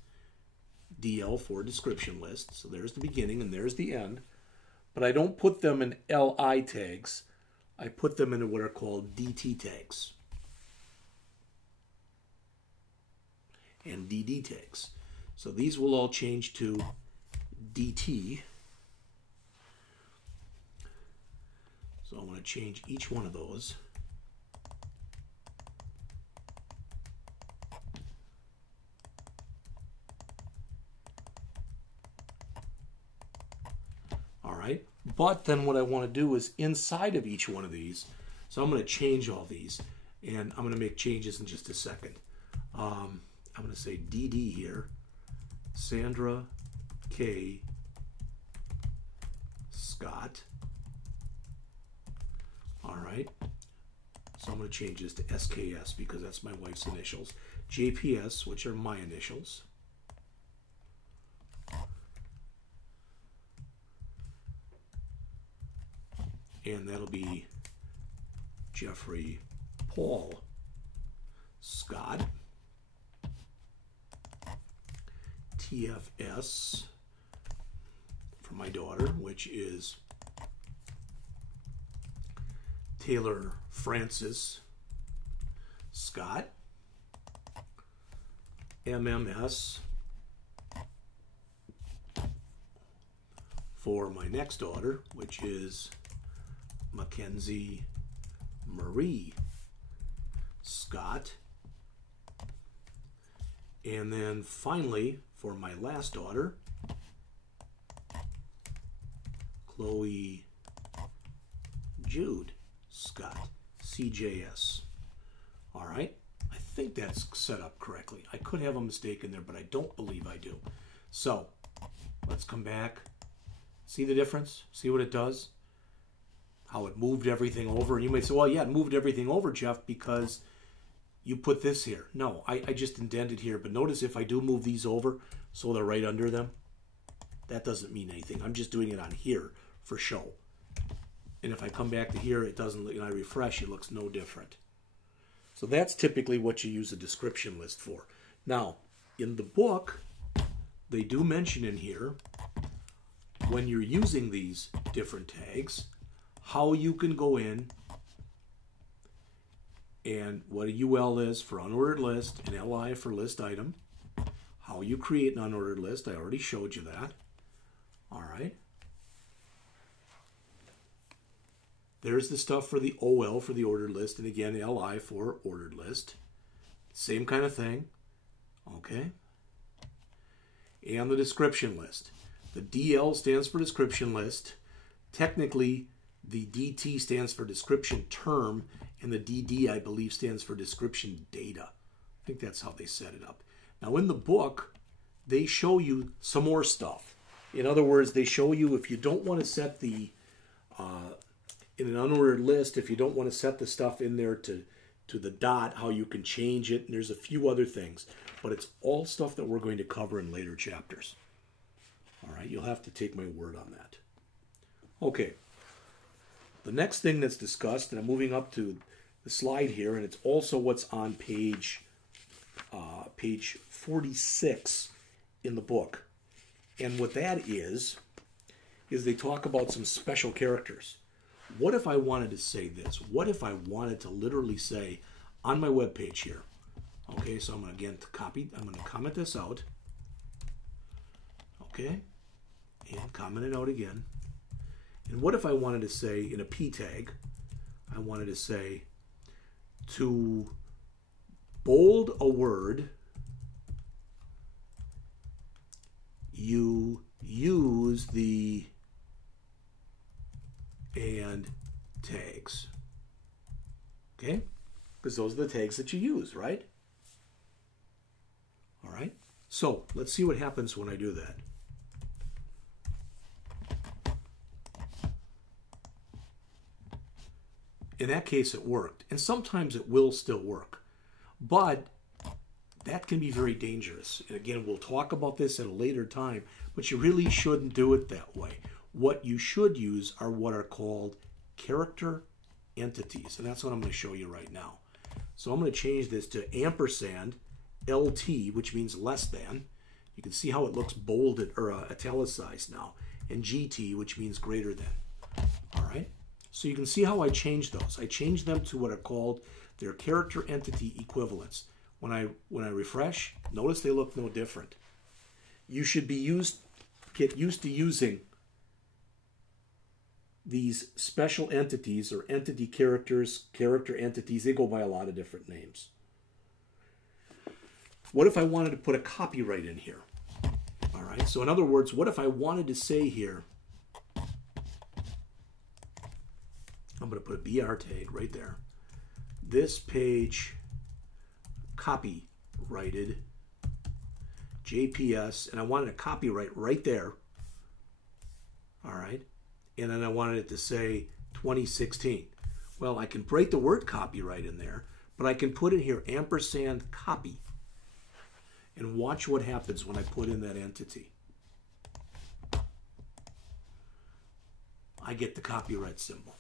DL for description list. So there's the beginning and there's the end. But I don't put them in LI tags. I put them into what are called DT tags and DD tags. So these will all change to DT. So I want to change each one of those. All right, but then what I want to do is inside of each one of these, So I'm going to change all these, and I'm going to make changes in just a second. I'm going to say DD here, Sandra K. Scott. All right. So I'm going to change this to SKS because that's my wife's initials. JPS, which are my initials. And that'll be Jeffrey Paul Scott. TFS for my daughter, which is Taylor Francis Scott. MMS for my next daughter, which is Mackenzie Marie Scott. And then finally, for my last daughter, Chloe Jude Scott, CJS. All right. I think that's set up correctly. I could have a mistake in there, but I don't believe I do. So let's come back. See the difference? See what it does? How it moved everything over. And you might say, well, yeah, it moved everything over, Jeff, because you put this here. No, I just indented here. But notice if I do move these over so they're right under them, that doesn't mean anything. I'm just doing it on here for show. And if I come back to here, it doesn't look, and I refresh, it looks no different. So that's typically what you use a description list for. Now, in the book, they do mention in here, when you're using these different tags, how you can go in and what a UL is for unordered list and LI for list item, how you create an unordered list. I already showed you that. All right. There's the stuff for the OL for the ordered list, and again, LI for ordered list. Same kind of thing. Okay. And the description list. The DL stands for description list. Technically, the DT stands for description term, and the DD, I believe, stands for description data. I think that's how they set it up. Now, in the book, they show you some more stuff. In other words, they show you if you don't want to set the in an unordered list, if you don't want to set the stuff in there to the dot, how you can change it. And there's a few other things, but it's all stuff that we're going to cover in later chapters. All right, you'll have to take my word on that. Okay, the next thing that's discussed, and I'm moving up to the slide here, and it's also what's on page 46 in the book. And what that is they talk about some special characters. What if I wanted to say this? What if I wanted to literally say on my web page here? Okay, so I'm going to again I'm going to comment this out. Okay, and comment it out again. And what if I wanted to say in a P tag, I wanted to say to bold a word, you use the and tags. Okay? Because those are the tags that you use, right? All right? So let's see what happens when I do that. In that case, it worked. And sometimes it will still work. But that can be very dangerous. And again, we'll talk about this at a later time, but you really shouldn't do it that way. What you should use are what are called character entities. And that's what I'm going to show you right now. So I'm going to change this to ampersand LT, which means less than. You can see how it looks bolded or italicized now. And GT, which means greater than. All right. So you can see how I changed those. I changed them to what are called their character entity equivalents. When I refresh, notice they look no different. You should get used to using these special entities or entity characters, character entities. They go by a lot of different names. What if I wanted to put a copyright in here? All right. So in other words, what if I wanted to say here, I'm going to put a BR tag right there. This page copyrighted JPS, and I wanted a copyright right there. All right. And then I wanted it to say 2016. Well, I can break the word copyright in there, but I can put in here ampersand copy. And watch what happens when I put in that entity. I get the copyright symbol.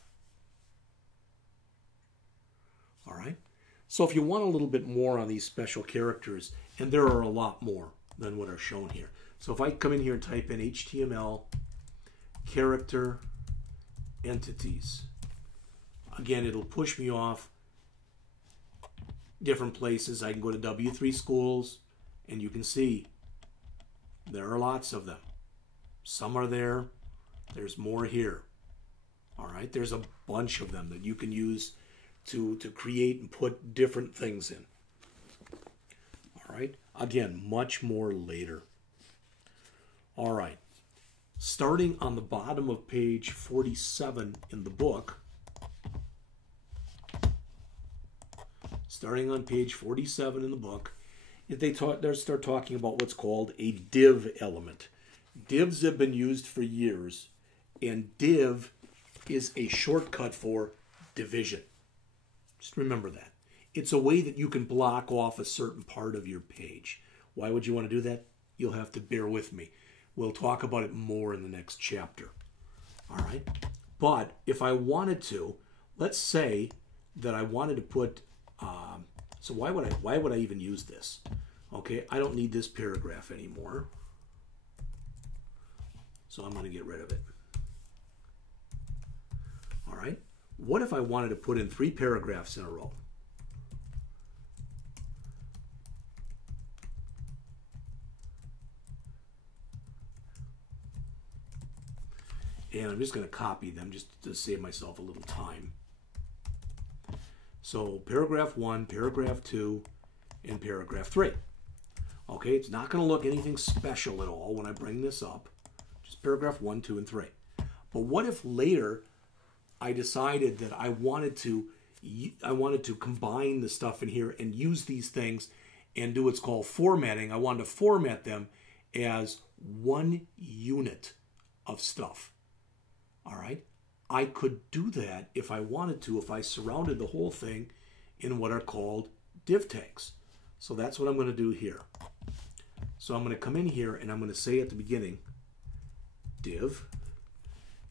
All right. So if you want a little bit more on these special characters, and there are a lot more than what are shown here. So if I come in here and type in HTML character entities, again, it'll push me off different places. I can go to W3 Schools, and you can see there are lots of them. Some are there. There's more here. All right. There's a bunch of them that you can use to create and put different things in. All right. Again, much more later. All right. Starting on the bottom of page 47 in the book, starting on page 47 in the book, they start talking about what's called a div element. Divs have been used for years, and div is a shortcut for division. Just remember that. It's a way that you can block off a certain part of your page. Why would you want to do that? You'll have to bear with me. We'll talk about it more in the next chapter. All right? But if I wanted to, let's say that I wanted to put, so why would I even use this? Okay, I don't need this paragraph anymore. So I'm going to get rid of it. All right? What if I wanted to put in 3 paragraphs in a row? And I'm just going to copy them just to save myself a little time. So paragraph 1, paragraph 2, and paragraph 3. Okay, it's not going to look anything special at all when I bring this up. Just paragraph 1, 2, and 3. But what if later I decided that I wanted to combine the stuff in here and use these things and do what's called formatting. I wanted to format them as one unit of stuff. All right? I could do that if I wanted to, if I surrounded the whole thing in what are called div tags. So that's what I'm going to do here. So I'm going to come in here and I'm going to say at the beginning, div,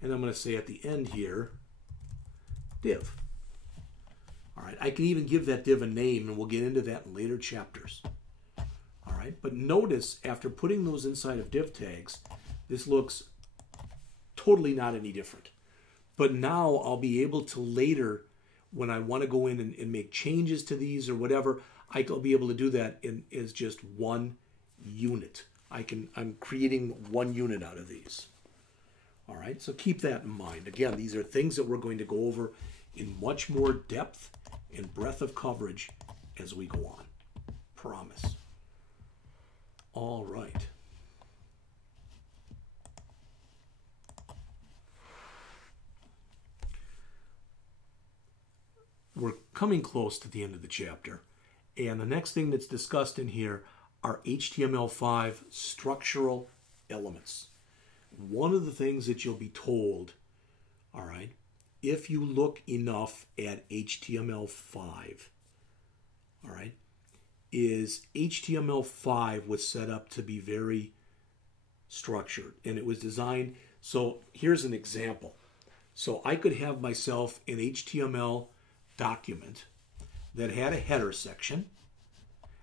and I'm going to say at the end here, div. All right, I can even give that div a name, and we'll get into that in later chapters. All right, but notice after putting those inside of div tags, this looks totally not any different. But now I'll be able to later, when I want to go in and make changes to these or whatever, I'll be able to do that as just one unit. I'm creating one unit out of these. All right, so keep that in mind. Again, these are things that we're going to go over in much more depth and breadth of coverage as we go on. Promise. All right. We're coming close to the end of the chapter, and the next thing that's discussed in here are HTML5 structural elements. One of the things that you'll be told, all right, if you look enough at HTML5, all right, is HTML5 was set up to be very structured, and it was designed. So here's an example. So I could have myself an HTML document that had a header section,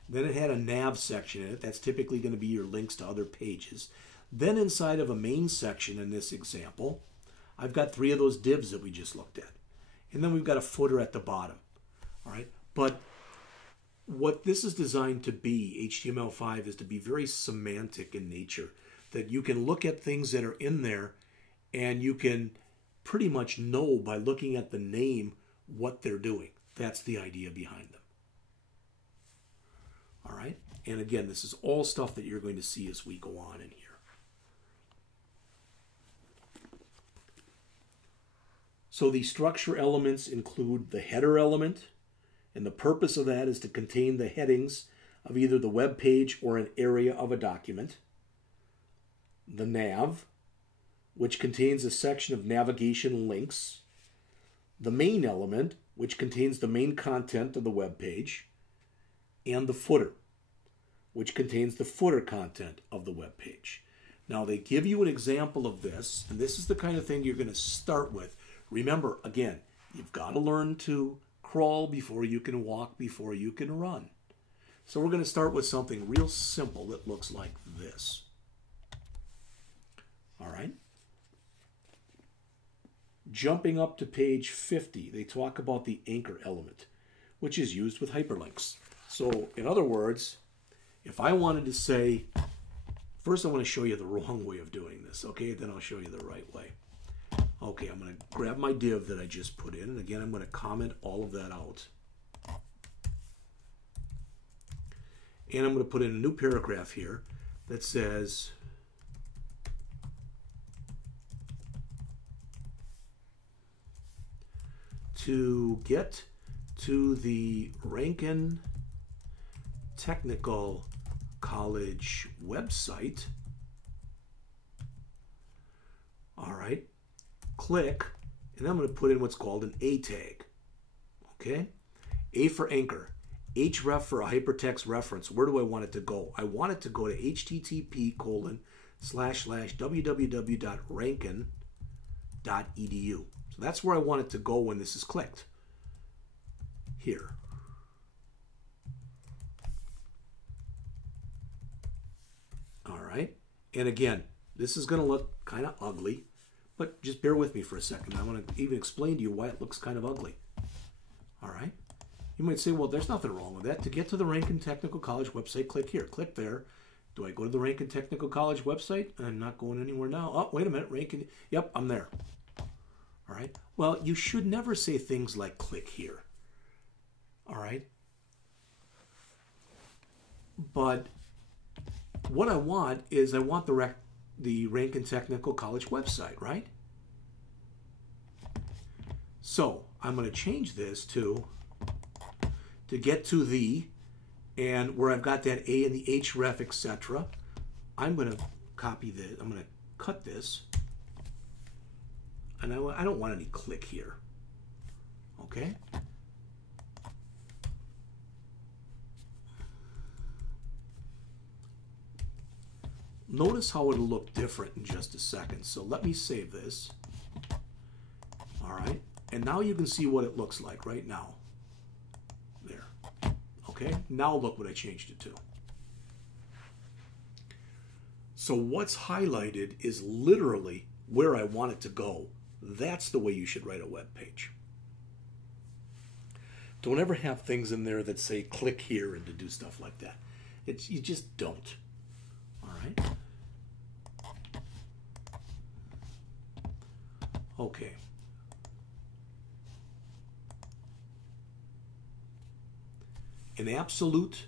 then it had a nav section in it. That's typically going to be your links to other pages. Then inside of a main section in this example, I've got 3 of those divs that we just looked at. And then we've got a footer at the bottom. All right. But what this is designed to be, HTML5, is to be very semantic in nature, that you can look at things that are in there and you can pretty much know by looking at the name what they're doing. That's the idea behind them. All right. And again, this is all stuff that you're going to see as we go on in here. So the structure elements include the header element, and the purpose of that is to contain the headings of either the web page or an area of a document. The nav, which contains a section of navigation links. The main element, which contains the main content of the web page. And the footer, which contains the footer content of the web page. Now, they give you an example of this, and this is the kind of thing you're going to start with. Remember, again, you've got to learn to crawl before you can walk, before you can run. So we're going to start with something real simple that looks like this. All right? Jumping up to page 50, they talk about the anchor element, which is used with hyperlinks. So, in other words, if I wanted to say, first I want to show you the wrong way of doing this, okay? Then I'll show you the right way. Okay, I'm going to grab my div that I just put in, and again, I'm going to comment all of that out. And I'm going to put in a new paragraph here that says, to get to the Rankin Technical College website, all right, click, and I'm going to put in what's called an A tag, okay? A for anchor, href for a hypertext reference. Where do I want it to go? I want it to go to http://www.rankin.edu. So that's where I want it to go when this is clicked. Here. All right. And again, this is going to look kind of ugly, but just bear with me for a second. I want to even explain to you why it looks kind of ugly. All right. You might say, well, there's nothing wrong with that. To get to the Rankin Technical College website, click here. Click there. Do I go to the Rankin Technical College website? I'm not going anywhere now. Oh, wait a minute. Rankin. Yep, I'm there. All right. Well, you should never say things like click here. All right. But what I want is the Rankin Technical College website, right? So I'm going to change this to get to the, and where I've got that A and the href, etc. I'm going to copy this. I'm going to cut this. And I don't want any click here. Okay? Notice how it'll look different in just a second. So let me save this. All right. And now you can see what it looks like right now. There. Okay? Now look what I changed it to. So what's highlighted is literally where I want it to go. That's the way you should write a web page. Don't ever have things in there that say click here and to do stuff like that. You just don't. All right? Okay. An absolute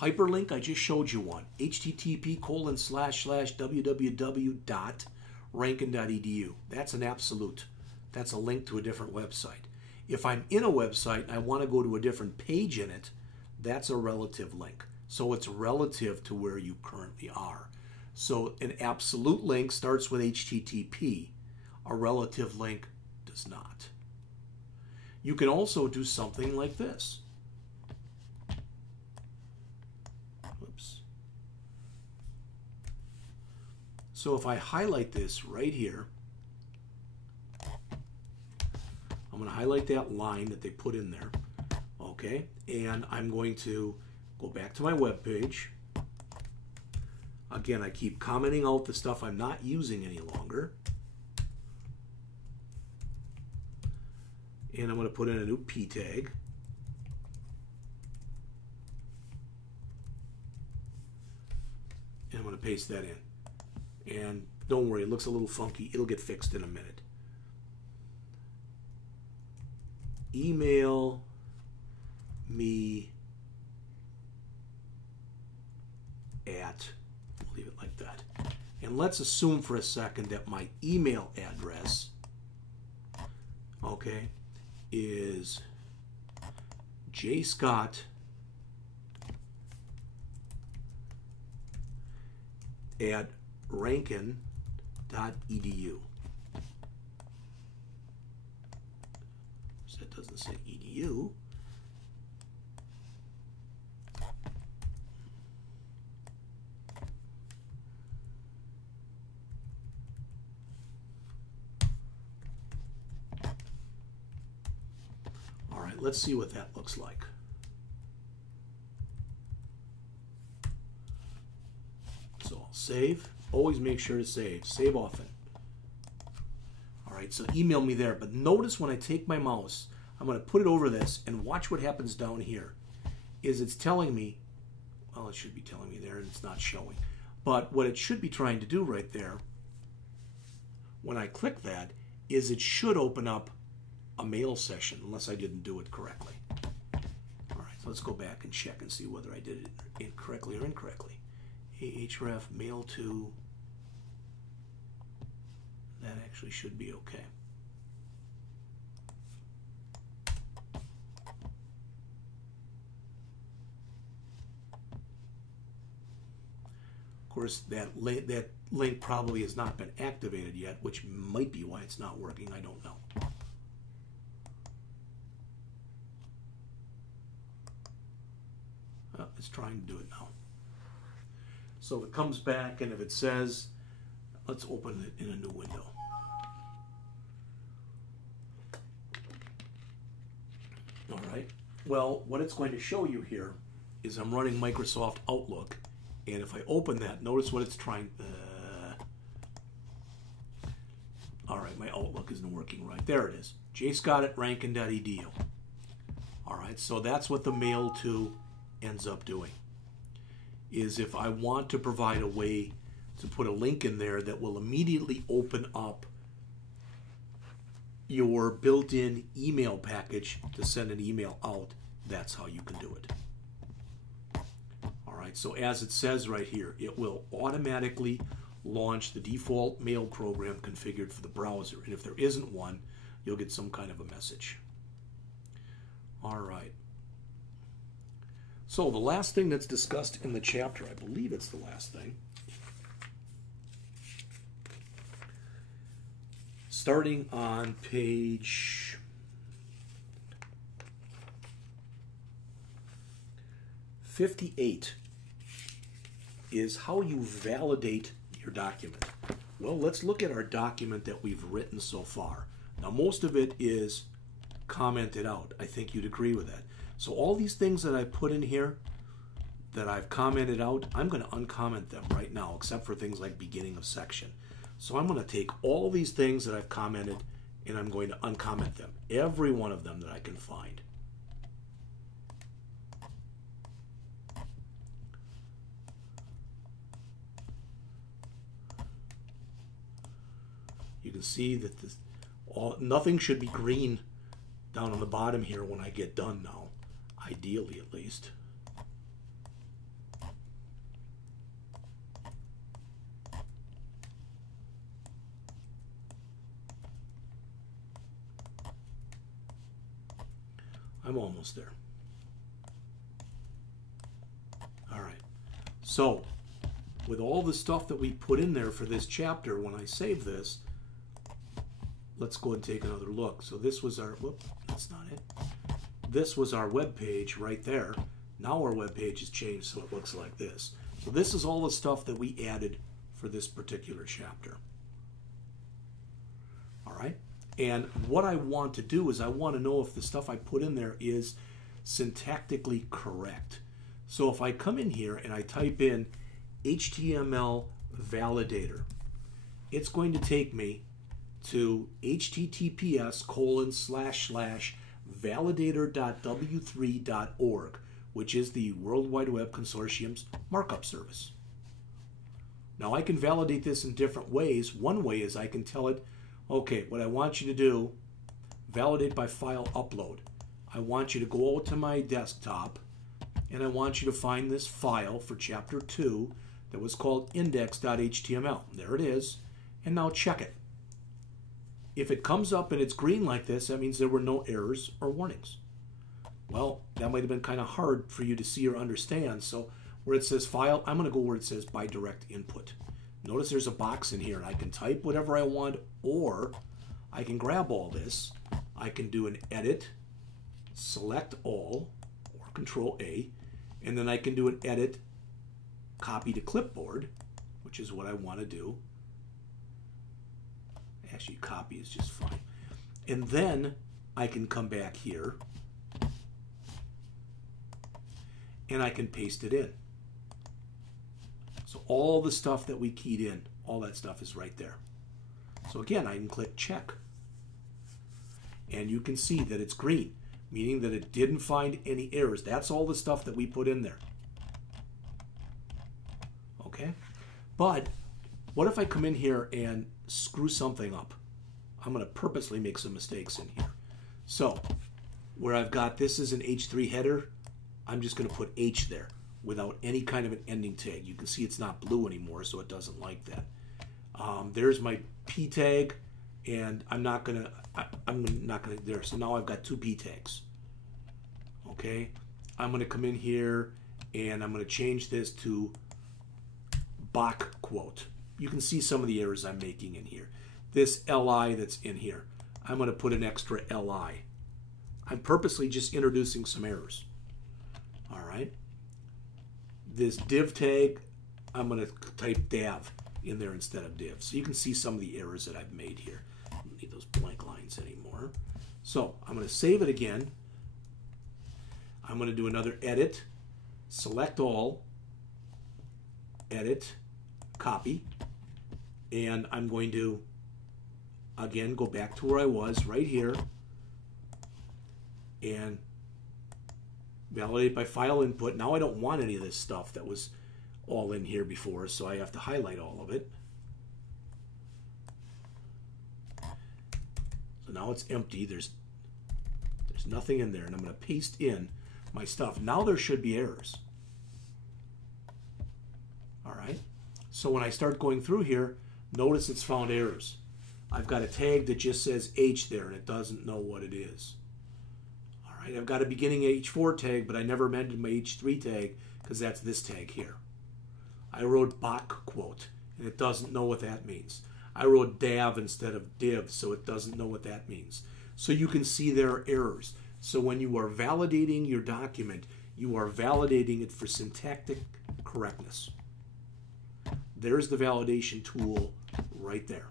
hyperlink, I just showed you one. http://www.rankin.edu. That's an absolute. That's a link to a different website. If I'm in a website and I want to go to a different page in it, that's a relative link. So it's relative to where you currently are. So an absolute link starts with HTTP. A relative link does not. You can also do something like this. Oops. So if I highlight this right here, I'm going to highlight that line that they put in there. Okay, and I'm going to go back to my web page. Again, I keep commenting out the stuff I'm not using any longer. And I'm going to put in a new P tag. And I'm going to paste that in. And don't worry, it looks a little funky. It'll get fixed in a minute. Email me at, we'll leave it like that. And let's assume for a second that my email address okay, is jscott at rankin.edu. So that doesn't say edu. All right, let's see what that looks like. So I'll save. Always make sure to save. Save often. All right, so email me there. But notice when I take my mouse, I'm going to put it over this and watch what happens down here. Is it's telling me, well, it should be telling me there and it's not showing. But what it should be trying to do right there, when I click that, is it should open up a mail session, unless I didn't do it correctly. All right, so let's go back and check and see whether I did it correctly or incorrectly. Ahref mail to, that actually should be okay. Of course, that link probably has not been activated yet, which might be why it's not working. I don't know. Oh, it's trying to do it now. So it comes back, and if it says, let's open it in a new window. All right. Well, what it's going to show you here is I'm running Microsoft Outlook, and if I open that, notice what it's trying. All right, my Outlook isn't working right. There it is. jscott at rankin.edu. All right, so that's what the mail to ends up doing. Is if I want to provide a way to put a link in there that will immediately open up your built-in email package to send an email out, that's how you can do it. All right, so as it says right here, it will automatically launch the default mail program configured for the browser. And if there isn't one, you'll get some kind of a message. All right. So the last thing that's discussed in the chapter, I believe it's the last thing, starting on page 58, is how you validate your document. Well, let's look at our document that we've written so far. Now, most of it is commented out. I think you'd agree with that. So all these things that I put in here that I've commented out, I'm going to uncomment them right now, except for things like beginning of section. So I'm going to take all these things that I've commented and I'm going to uncomment them, every one of them that I can find. You can see that nothing should be green down on the bottom here when I get done now. Ideally, at least. I'm almost there. All right. So, with all the stuff that we put in there for this chapter, when I save this, let's go and take another look. So this was our, whoop, that's not it. This was our web page right there. Now our web page has changed so it looks like this. So this is all the stuff that we added for this particular chapter. All right. And what I want to do is I want to know if the stuff I put in there is syntactically correct. So if I come in here and I type in HTML validator, it's going to take me to https://validator.w3.org, which is the World Wide Web Consortium's markup service. Now I can validate this in different ways. One way is I can tell it, okay, what I want you to do, validate by file upload. I want you to go out to my desktop and I want you to find this file for chapter 2 that was called index.html. There it is. And now check it. if it comes up and it's green like this, that means there were no errors or warnings. Well, that might have been kind of hard for you to see or understand. So where it says File, I'm going to go where it says By Direct Input. Notice there's a box in here, and I can type whatever I want, or I can grab all this. I can do an Edit, Select All, or Control A, and then I can do an Edit, Copy to Clipboard, which is what I want to do. Actually, copy is just fine. And then I can come back here and I can paste it in. So all the stuff that we keyed in, all that stuff is right there. So again, I can click check. And you can see that it's green, meaning that it didn't find any errors. That's all the stuff that we put in there. Okay? But what if I come in here and screw something up? I'm going to purposely make some mistakes in here. So where I've got this is an H3 header, I'm just going to put H there without any kind of an ending tag. You can see it's not blue anymore, so it doesn't like that. There's my P tag, and I'm not gonna there. So now I've got two P tags. Okay, I'm gonna come in here and I'm gonna change this to Bach quote. You can see some of the errors I'm making in here. This LI that's in here, I'm gonna put an extra LI. I'm purposely just introducing some errors. All right. This div tag, I'm going to type dav in there instead of div. So you can see some of the errors that I've made here. I don't need those blank lines anymore. So I'm going to save it again. I'm going to do another edit, select all, edit, copy, and I'm going to, again, go back to where I was right here and validate by file input. Now I don't want any of this stuff that was all in here before, so I have to highlight all of it. So now it's empty. There's nothing in there, and I'm going to paste in my stuff. Now there should be errors. All right. So when I start going through here, notice it's found errors. I've got a tag that just says H there, and it doesn't know what it is. I've got a beginning H4 tag, but I never amended my H3 tag because that's this tag here. I wrote Bach quote, and it doesn't know what that means. I wrote dav instead of div, so it doesn't know what that means. So you can see there are errors. So when you are validating your document, you are validating it for syntactic correctness. There's the validation tool right there.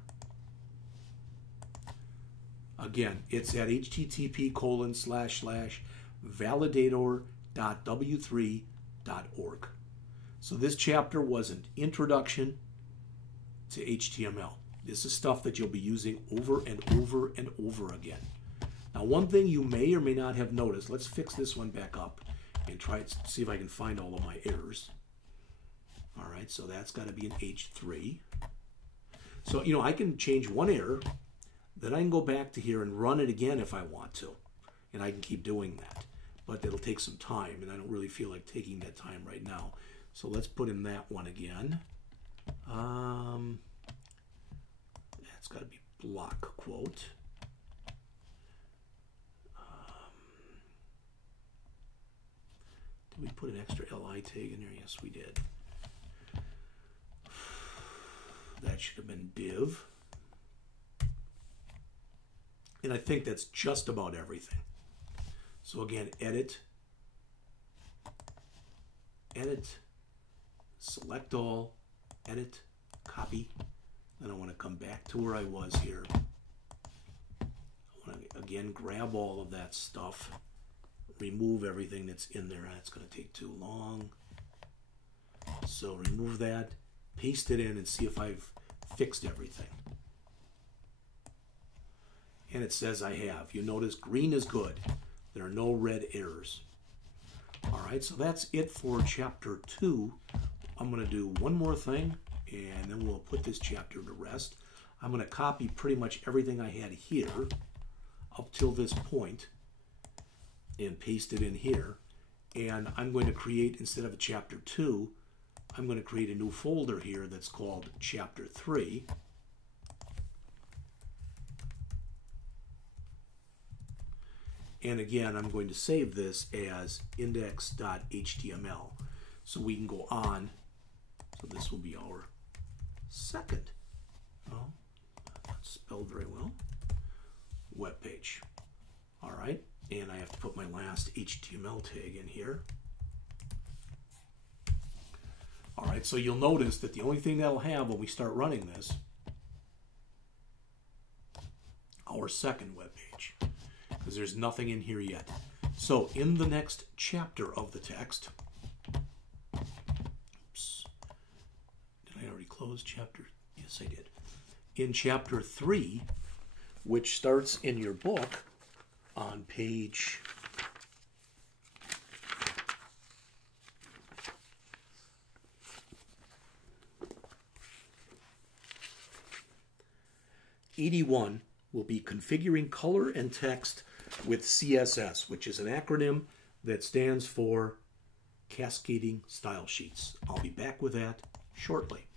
Again, it's at http://validator.w3.org. So this chapter was an introduction to HTML. This is stuff that you'll be using over and over and over again. Now, one thing you may or may not have noticed, let's fix this one back up and try to see if I can find all of my errors. All right, so that's got to be an H3. So, I can change one error. Then I can go back to here and run it again if I want to. And I can keep doing that. But it'll take some time, and I don't really feel like taking that time right now. So let's put in that one again. That's got to be block quote. Did we put an extra LI tag in there? Yes, we did. That should have been div. And I think that's just about everything. So again, edit, select all, edit, copy. Then I want to come back to where I was here. I want to, again, grab all of that stuff, remove everything that's in there. That's going to take too long. So remove that, paste it in, and see if I've fixed everything. And it says I have. You notice green is good. There are no red errors. All right, so that's it for chapter 2. I'm going to do one more thing, and then we'll put this chapter to rest. I'm going to copy pretty much everything I had here up till this point and paste it in here. And I'm going to create, instead of a chapter 2, I'm going to create a new folder here that's called chapter 3. And again, I'm going to save this as index.html. So we can go on. So this will be our second, well, not spelled very well, web page. All right, and I have to put my last HTML tag in here. All right, so you'll notice that the only thing that'll have when we start running this, our second web page, because there's nothing in here yet. So in the next chapter of the text, oops, did I already close chapter? Yes, I did. In chapter 3, which starts in your book on page 81, will be configuring color and text with CSS, which is an acronym that stands for Cascading Style Sheets. I'll be back with that shortly.